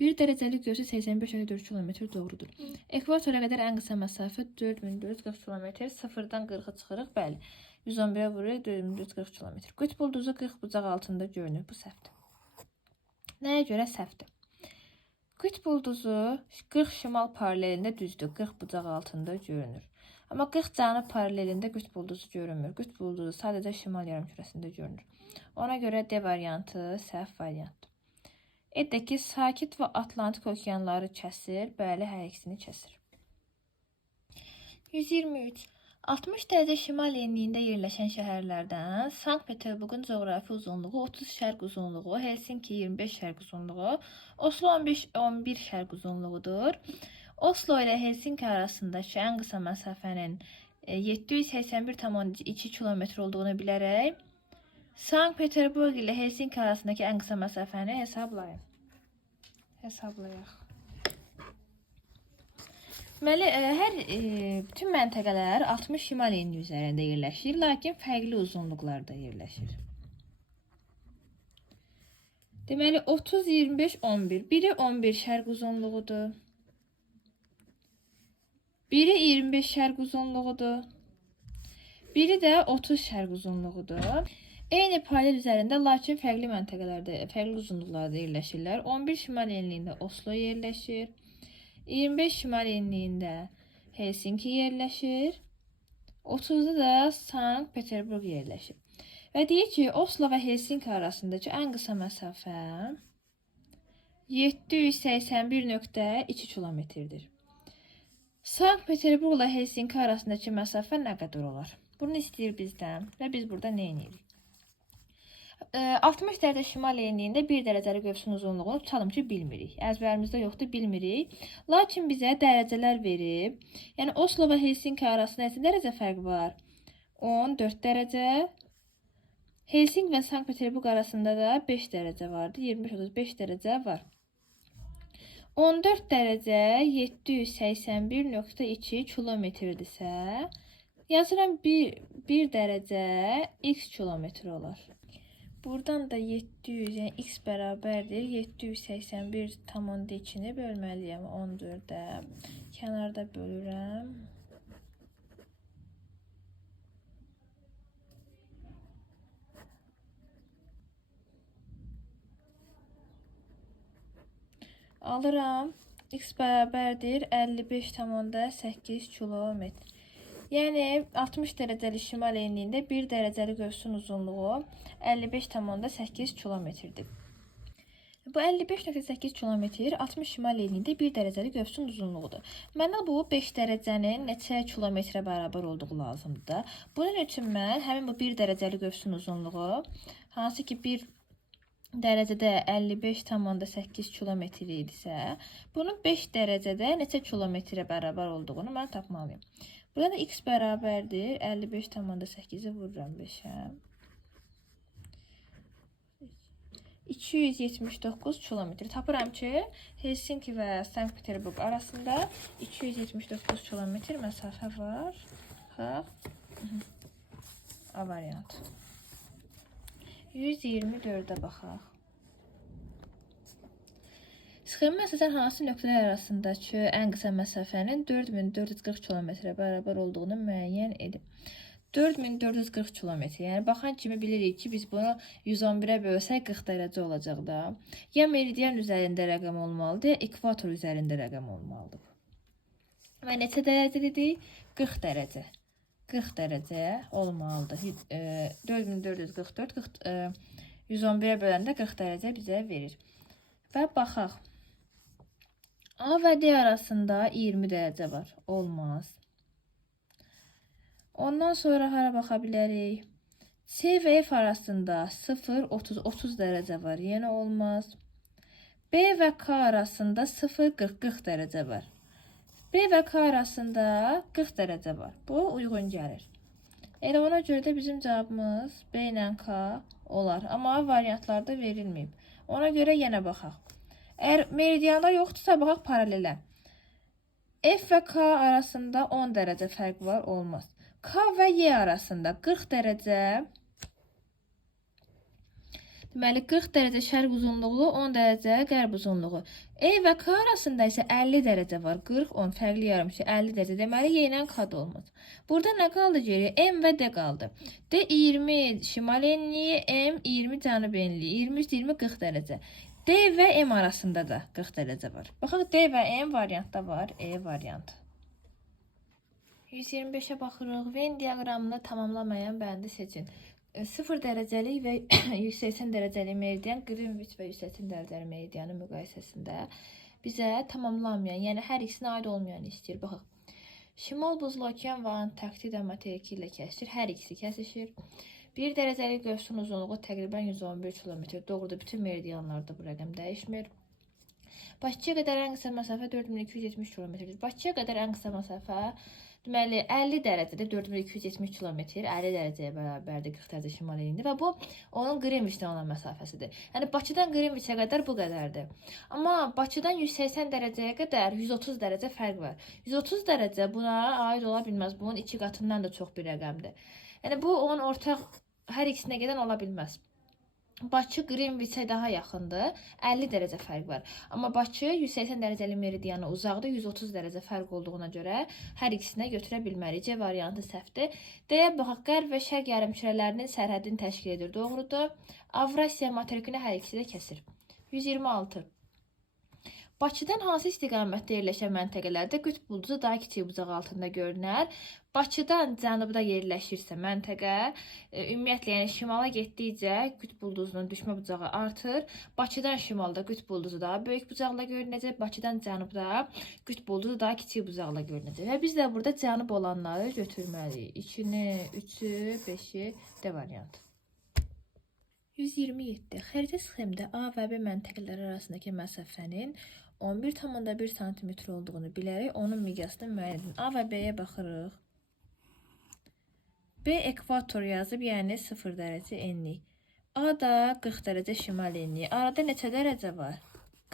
1 dərəcəlik qövsü 85,4 kilometr doğrudur. Ekvatora qədər ən qısa məsafə 4440 kilometr. 0-dan 40-a çıxırıq. Bəli. 111-ə vururuq 4440 kilometr. Qütb ulduzu 40 bucaq altında görünür. Bu səhvdir. Nəyə görə səhvdir? Qütb ulduzu 40 şimal paralelində düzdür. 40 bucaq altında görünür. Amma 40 cənub paralelində qütb ulduzu görünmür. Qütb ulduzu sadəcə şimal yarımkürəsində görünür. Ona görə D variantı səhv variantdır. Edək ki, Sakit və Atlantik okeanları kəsir. Bəli, hər ikisini kəsir. 123. 60 dərəcə şimal enliyində yerləşən şəhərlərdən Sankt-Peterburqun coğrafi uzunluğu 30 şərq uzunluğu, Helsinki 25 şərq uzunluğu, Oslo 11 şərq uzunluğudur. Oslo ilə Helsinki arasındakı ən qısa məsafənin 781,2 kilometr olduğunu bilərək, Sankt-Peterburq ilə Helsinki arasındakı ən qısa məsafəni hesablayaq. Deməli, bütün məntəqələr 60 şimal enliyi üzərində yerləşir, lakin fərqli uzunluqlarda yerləşir. Deməli, 30, 25, 11. Biri 11 şərq uzunluğudur. Biri 25 şərq uzunluğudur. Biri də 30 şərq uzunluğudur. Eyni paralel üzərində, lakin fərqli məntəqələrdə, fərqli uzunluqlarda yerləşirlər. 11 şimal enliyində Oslo yerləşir. 25 şimal enliyində Helsinki yerləşir. 30'da da Sankt Peterburg yerləşir. Və deyir ki, Oslo və Helsinki arasındakı ən qısa məsafə 781,2 kilometrdir. Sankt Peterburgla Helsinki arasındakı məsafə nə qədər olar? Bunu istəyir bizdən və biz burada nə edirik? 60 dərəcə şimal enliyində 1 dərəcəlik qövsün uzunluğunu tutalım ki, bilmirik. Əzbərimizdə yoxdur, bilmirik. Lakin bizə dərəcələr verib. Yəni Oslo və Helsinki arasında neçə dərəcə fərq var? 14 dərəcə. Helsinki və Sankt Peterburg arasında da 5 dərəcə vardı. 25-35 dərəcə var. 14 dərəcə 781,2 kilometrdirsə, yazıram 1 dərəcə x kilometr olar. Buradan da 700, yəni x bərabərdir. 781,2-ni bölməliyəm 14-ə. Kənarda bölürəm. Alıram. X bərabərdir 55,8 kilometr. Yəni 60 dərəcəli şimal enliyində 1 dərəcəli qövsün uzunluğu 55,8 kilometrdir. Bu 55,8 kilometr 60 şimal enliyində 1 dərəcəli qövsün uzunluğudur. Mənə bu 5 dərəcənin neçə kilometrə bərabər olduğu lazımdır. Bunun üçün mən həmin bu 1 dərəcəli qövsün uzunluğu, hansı ki 1 dərəcədə 55,8 kilometr idisə, bunun 5 dərəcədə neçə kilometrə bərabər olduğunu mən tapmalıyım. Burada x bərabərdir 55,8-i vururam 5-ə. 279 kilometr. Tapıram ki, Helsinki və Sankt Peterburg arasında 279 kilometr məsafə var. A variant. 124-ə baxaq. Sxemə əsasən hansı nöqtələr arasındakı ən qısa məsafənin 4440 kilometrə bərabər olduğunu müəyyən edin. 4440 kilometr. Yəni baxan kimi bilirik ki, biz bunu 111-ə bölsək 40 dərəcə olacaq da. Ya meridian üzərində rəqəm olmalıdır, ya ekvator üzərində rəqəm olmalıdır. Və neçə dərəcəlidir? 40 dərəcə. 40 dərəcə olmalıdır. 4444 111-ə böləndə 40 dərəcə bizə verir. Və baxaq. A və D arasında 20 dərəcə var. Olmaz. Ondan sonra hara baxa bilərik? C və F arasında 0, 30 dərəcə var. Yenə olmaz. B və K arasında 0, 40 dərəcə var. B və K arasında 40 dərəcə var. Bu uyğun gəlir. Elə ona görə də bizim cavabımız B ilə K olar. Amma variantlarda verilməyib. Ona görə yenə baxaq. Əgər meridianda yoxdursa, baxaq paralelə. F və K arasında 10 dərəcə fərq var, olmaz. K və Y arasında 40 dərəcə, deməli 40 dərəcə şərq uzunluğu, 10 dərəcə qərb uzunluğu. E və K arasında isə 50 dərəcə var. 40, 10 fərqli yarımçı 50 dərəcə. Deməli Y ilə K da olmaz. Burada nə qaldı geriyə? M və D qaldı. D 20 şimal enliyi, M 20 cənub enliyi. 20 üstə 20 40 dərəcə. D və M arasında da 40 dərəcə var. Baxaq, D və M variantda var. E variantı. 125-ə baxırıq. Venn diaqramını tamamlamayan bəndi seçin. 0 dərəcəlik və 180 dərəcəlik meridian Greenwich və 180 dərəcəlik meridianın müqayisəsində bizə tamamlanmayan, yəni hər ikisinə aid olmayan istəyir. Baxaq. Şimal buzlu okean və Antarktida materiki ilə kəsir. Hər ikisi kəsişir. 1 dərəcəlik qövsün uzunluğu təqribən 111 kilometr. Doğrudur, bütün meridianlarda bu rəqəm dəyişmir. Bakıya qədər ən qısa məsafə 4270 kilometrdir. Bakıya qədər ən qısa məsafə Deməli 50 dərəcədə 4270 kilometr 50 dərəcəyə bərabərdir 40 dərəcə şimal əyiliyində və bu onun Qrinviçdən olan məsafəsidir. Yəni Bakıdan Qrinviçə qədər bu qədərdir. Amma Bakıdan 180 dərəcəyə qədər 130 dərəcə fərq var. 130 dərəcə buna aid ola bilməz. Bunun 2 qatından da çox bir rəqəmdir. Yəni bu onun ortaq hər ikisinə gedən ola bilməz. Bakı Qrinviçə daha yaxındır. 50 dərəcə fərq var. Amma Bakı 180 dərəcəli meridiana uzaqdır. 130 dərəcə fərq olduğuna görə hər ikisinə götürə bilmərik. C variantı səhvdir. D-yə baxaq. Qərb və şərq yarımkürələrinin sərhədini təşkil edir. Doğrudur. Avrasiya materikini hər ikisi də kəsir. 126. Bakıdan hansı istiqamətdə yerləşən məntəqələrdə qütb ulduzu daha kiçik bucaq altında görünər? Bakıdan cənubda yerləşirsə məntəqə, ümumiyyətlə yəni şimala getdikcə qütb ulduzunun düşmə bucağı artır. Bakıdan şimalda qütb ulduzu daha böyük bucaqla görünəcək. Bakıdan cənubda qütb ulduzu daha kiçik bucaqla görünəcək. Və biz də burada cənub olanları götürməliyik. 2-ni, 3-ü, 5-i D variantı. 127. Xəritə sxemdə A və B məntəqələri arasındakı məsafənin 11,1 cm olduğunu bilərək onun miqyasını müəyyən edin. A və B-yə baxırıq. B ekvator yazıb, yəni 0 dərəcə enlik. A da 40 dərəcə şimal enlik. Arada neçə dərəcə var?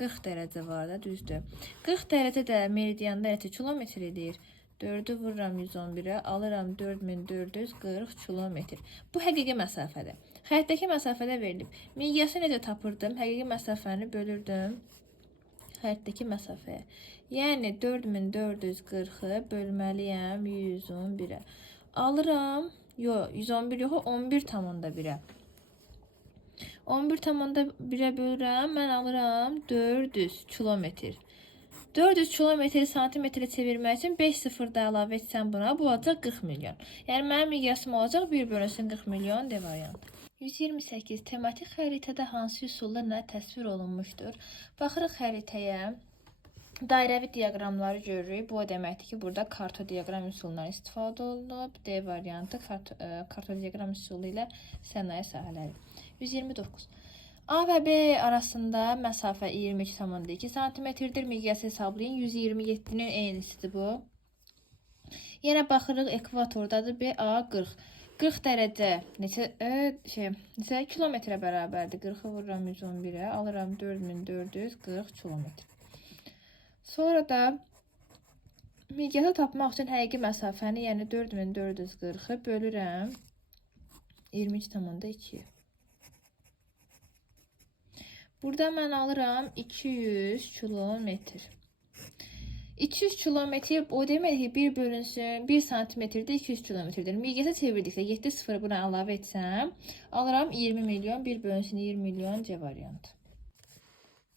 40 dərəcə var da, düzdür. 40 dərəcə də meridianda neçə kilometr edir? 4-ü vururam 111-ə, alıram 4440 kilometr. Bu həqiqi məsafədir. Xəritdəki məsafədə verilib. Miqyası necə tapırdım? Həqiqi məsafəni bölürdüm xəritdəki məsafəyə. Yəni 4440-ı bölməliyəm 111-ə. Alıram, yox 111 yox, 11,1-ə. 11,1-ə bölürəm, mən alıram 400 kilometr. 400 kilometr santimetrə çevirmək üçün 5 sıfır da əlavə etsəm buna, bu olacaq 40 milyon. Yəni mənim miqyasım olacaq 1 bölünsün 40 milyon D variantı. 128. Tematik xəritədə hansı üsullarla təsvir olunmuşdur? Baxırıq xəritəyə. Dairəvi diaqramları görürük. Bu o deməkdir ki, burada kartodiaqram üsulundan istifadə olunub. D variantı kartodiaqram üsulu ilə sənaye sahələri. 129. A və B arasında məsafə 22,2 cm-dir. Miqyası hesablayın. 127-nin eynisidir bu. Yenə baxırıq ekvatordadır. B, A 40. 40 dərəcə neçə kilometrə bərabərdir? 40-ı vururam 111-ə, alıram 4440 kilometr. Sonra da miqyası tapmaq üçün həqiqi məsafəni, yəni 4440-ı bölürəm 22,2. Burada mən alıram 200 kilometr. 200 kilometr o demək ki, 1 bölünsün 1 santimetrdə 200 kilometrdir. Miqyasa çevirdikdə 7 sıfırı buna əlavə etsəm, alıram 20 milyon, 1 bölünsün 20 milyon C variantı.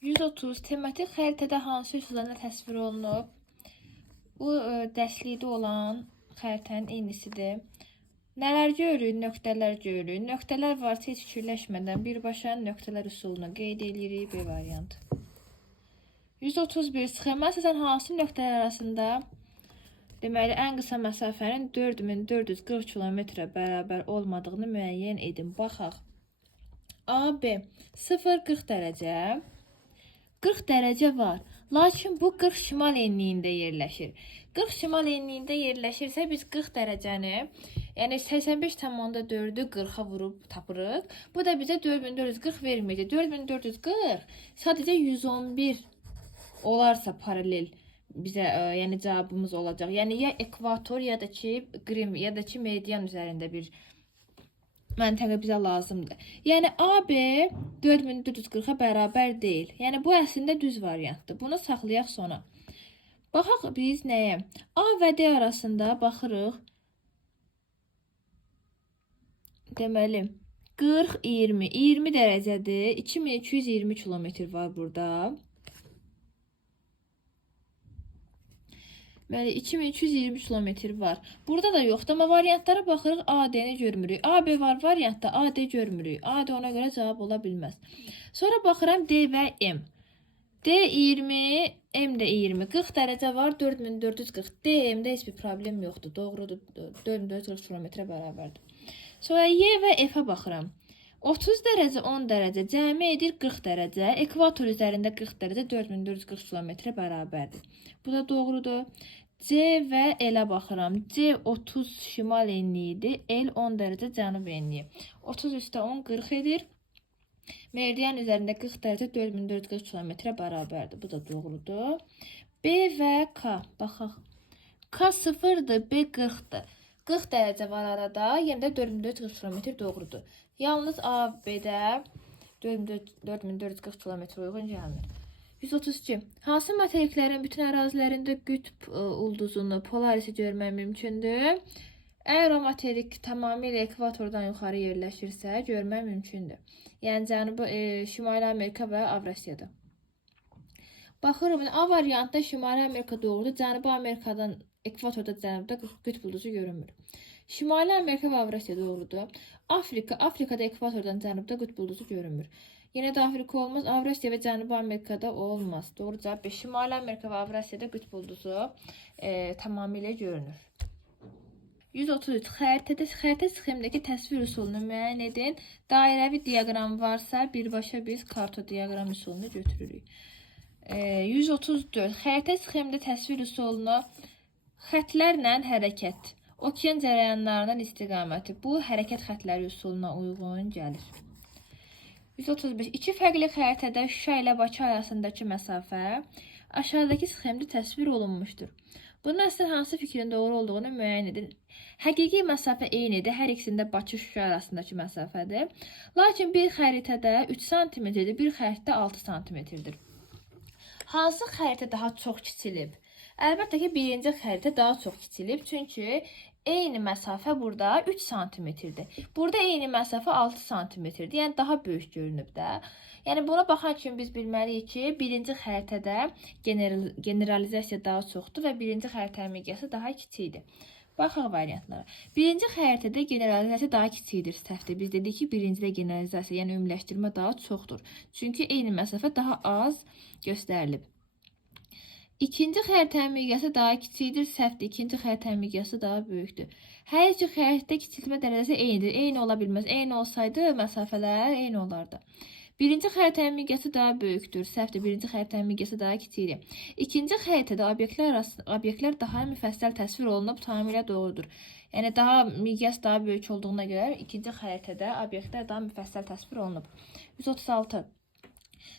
130. Tematik xəritədə hansı üsullarla təsvir olunub? Bu dərslikdə olan xəritənin eynisidir. Nələr görürük? Nöqtələr görürük. Nöqtələr varsa heç fikirləşmədən birbaşa nöqtələr üsulunu qeyd edirik. B variantı. 131. Sxema əsasən hansı nöqtələr arasında deməli ən qısa məsafənin 4440 kilometrə bərabər olmadığını müəyyən edin. Baxaq. A, B 0-40 dərəcə. 40 dərəcə var. Lakin bu 40 şimal enliyində yerləşir. 40 şimal enliyində yerləşirsə biz 40 dərəcəni, yəni 85,4-ü 40-a vurub tapırıq. Bu da bizə 4440 verməyəcək. 4440 sadəcə 111 olarsa paralel bizə yəni cavabımız olacaq. Yəni ya ekvator ya da ki Qrim ya da ki meridian üzərində bir məntəqə bizə lazımdır. Yəni AB 4440-a bərabər deyil. Yəni bu əslində düz variantdır. Bunu saxlayaq sona. Baxaq biz nəyə? A və D arasında baxırıq. Deməli 40-20 20 dərəcədir. 2220 kilometr var burada. Bəli, 2220 kilometr var. Burada da yoxdur, amma variantlara baxırıq, AD-ni görmürük. AB var variantda, AD görmürük. AD ona görə cavab ola bilməz. Sonra baxıram D və M. D 20, M də 20. 40 dərəcə var, 4440. D, M-də heç bir problem yoxdur. Doğrudur, 4440 kilometrə bərabərdir. Sonra Y və F-ə baxıram. 30 dərəcə, 10 dərəcə cəmi edir 40 dərəcə. Ekvator üzərində 40 dərəcə 4440 kilometrə bərabərdir. Bu da doğrudur. C və L-ə baxıram. C 30 şimal enliyidir. L 10 dərəcə cənub enliyi. 30 üstə 10 40 edir. Meridian üzərində 40 dərəcə 4440 kilometrə bərabərdir. Bu da doğrudur. B və K. Baxaq. K 0-dır, B 40-dır. 40 dərəcə var arada. Yəni də 4440 kilometr doğrudur. Yalnız A və B-də 4440 kilometr uyğun gəlmir. 132. Hansı materiklərin bütün ərazilərində qütb ulduzunu, polarisi görmək mümkündür? Əgər o materik tamamilə ekvatordan yuxarı yerləşirsə, görmək mümkündür. Yəni Cənubi, Şimali Amerika və Avrasiyada. Baxırım, A variantda Şimali Amerika doğrudur. Cənubi Amerikadan ekvatorda cənubda qütb ulduzu görünmür. Şimali Amerika və Avrasiya doğrudur. Afrikada ekvatordan cənubda qütb ulduzu görünmür. Yenə də Afrika olmaz. Avrasiya və Cənubi Amerikada olmaz. Doğru cavab B. Şimali Amerika və Avrasiyada qütb ulduzu tamamilə görünür. 133. Xəritə sxemdəki təsvir üsulunu müəyyən edin. Dairəvi diaqram varsa, birbaşa biz kartodiaqram üsulunu götürürük. 134. Xəritə sxemdə təsvir üsulunu xətlərlə hərəkət, okean cərəyanlarının istiqaməti. Bu, hərəkət xətləri üsuluna uyğun gəlir. 135. İki fərqli xəritədə Şuşa ilə Bakı arasındakı məsafə aşağıdakı sxemdə təsvir olunmuşdur. Bunun əslində hansı fikrin doğru olduğunu müəyyən edin. Həqiqi məsafə eynidir. Hər ikisində Bakı-Şuşa arasındakı məsafədir. Lakin bir xəritədə 3 cm-dir, bir xəritədə 6 cm-dir. Hansı xəritə daha çox kiçilib? Əlbəttə ki, birinci xəritə daha çox kiçilib. Çünki eyni məsafə burada 3 cm-dir. Burada eyni məsafə 6 cm-dir. Yəni daha böyük görünüb də. Yəni buna baxan kimi biz bilməliyik ki, birinci xəritədə generalizasiya daha çoxdur və birinci xəritənin miqyası daha kiçikdir. Baxaq variantlara. Birinci xəritədə generalizasiya daha kiçikdir, səhvdir. Biz dedik ki, birincidə generalizasiya, yəni ümumiləşdirmə daha çoxdur. Çünki eyni məsafə daha az göstərilib. İkinci xəritənin miqyası daha kiçikdir, səhvdir. İkinci xəritənin miqyası daha böyükdür. Hər iki xəritədə kiçilmə dərəcəsi eynidir. Eyni ola bilməz. Eyni olsaydı məsafələr eyni olardı. Birinci xəritənin miqyası daha böyükdür, səhvdir. Birinci xəritənin miqyası daha kiçikdir. İkinci xəritədə obyektlər daha müfəssəl təsvir olunub, tamamilə doğrudur. Yəni miqyas daha böyük olduğuna görə ikinci xəritədə obyektlər daha müfəssəl təsvir olunub. 136.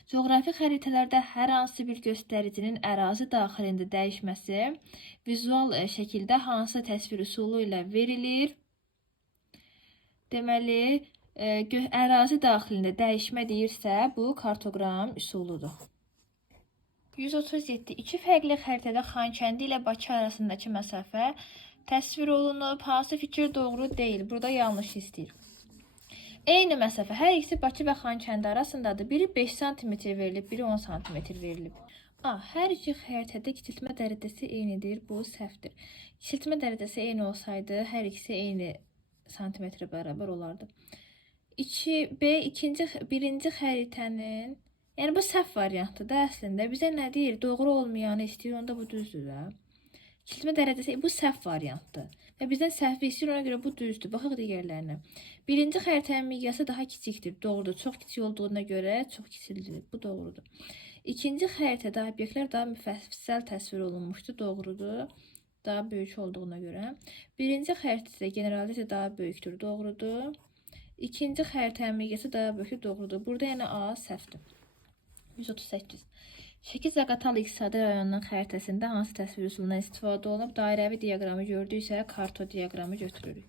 Coğrafi xəritələrdə hər hansı bir göstəricinin ərazi daxilində dəyişməsi vizual şəkildə hansı təsvir üsulu ilə verilir? Deməli, ərazi daxilində dəyişmə deyirsə, bu kartoqram üsuludur. 137. İki fərqli xəritədə Xankəndi ilə Bakı arasındakı məsafə təsvir olunub. Hansı fikir doğru deyil? Burada yanlış istəyir. Eyni məsafə. Hər ikisi Bakı və Xankəndi arasındadır. Biri 5 cm verilib, biri 10 cm verilib. Hər iki xəritədə kiçiltmə dərəcəsi eynidir. Bu səhvdir. Kiçiltmə dərəcəsi eyni olsaydı, hər ikisi eyni santimetrə bərabər olardı. Birinci xəritənin, yəni bu səhv variantdır da əslində. Bizə nə deyir? Doğru olmayanı istəyir, onda bu düzdür da. Kiçiltmə dərəcəsi bu səhv variantdır. Və bizdən səhvi istəyir, ona görə bu düzdür. Baxaq digərlərinə. Birinci xəritənin miqyası daha kiçikdir. Doğrudur. Çox kiçik olduğuna görə çox kiçildir. Bu doğrudur. İkinci xəritədə obyektlər daha müfəssəl təsvir olunmuşdur. Doğrudur. Daha böyük olduğuna görə. Birinci xəritədə generalizasiya daha böyükdür. Doğrudur. İkinci xəritənin miqyası daha böyükdür. Doğrudur. Burada yəni A səhvdir. 138. Şəki-Zaqatala iqtisadi rayonunun xəritəsində hansı təsvir üsulundan istifadə olunub? Dairəvi diaqramı gördüksə, kartodiaqramı götürürük.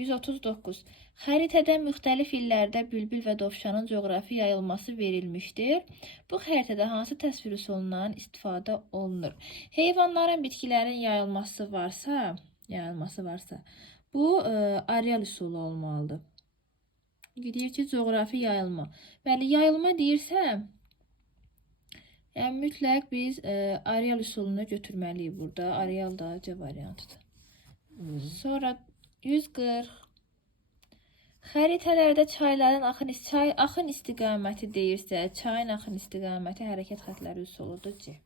139. Xəritədə müxtəlif illərdə bülbül və dovşanın coğrafi yayılması verilmişdir. Bu xəritədə hansı təsvir üsulundan istifadə olunur? Heyvanların, bitkilərin yayılması varsa, bu areal üsulu olmalıdır. Deyir ki, coğrafi yayılma. Bəli, yayılma deyirsə, yəni mütləq biz areal üsulunu götürməliyik burada. Areal da C variantıdır. Sonra 140. Xəritələrdə çayların axın istiqaməti deyirsə, çayın axın istiqaməti hərəkət xətləri üsuludur C.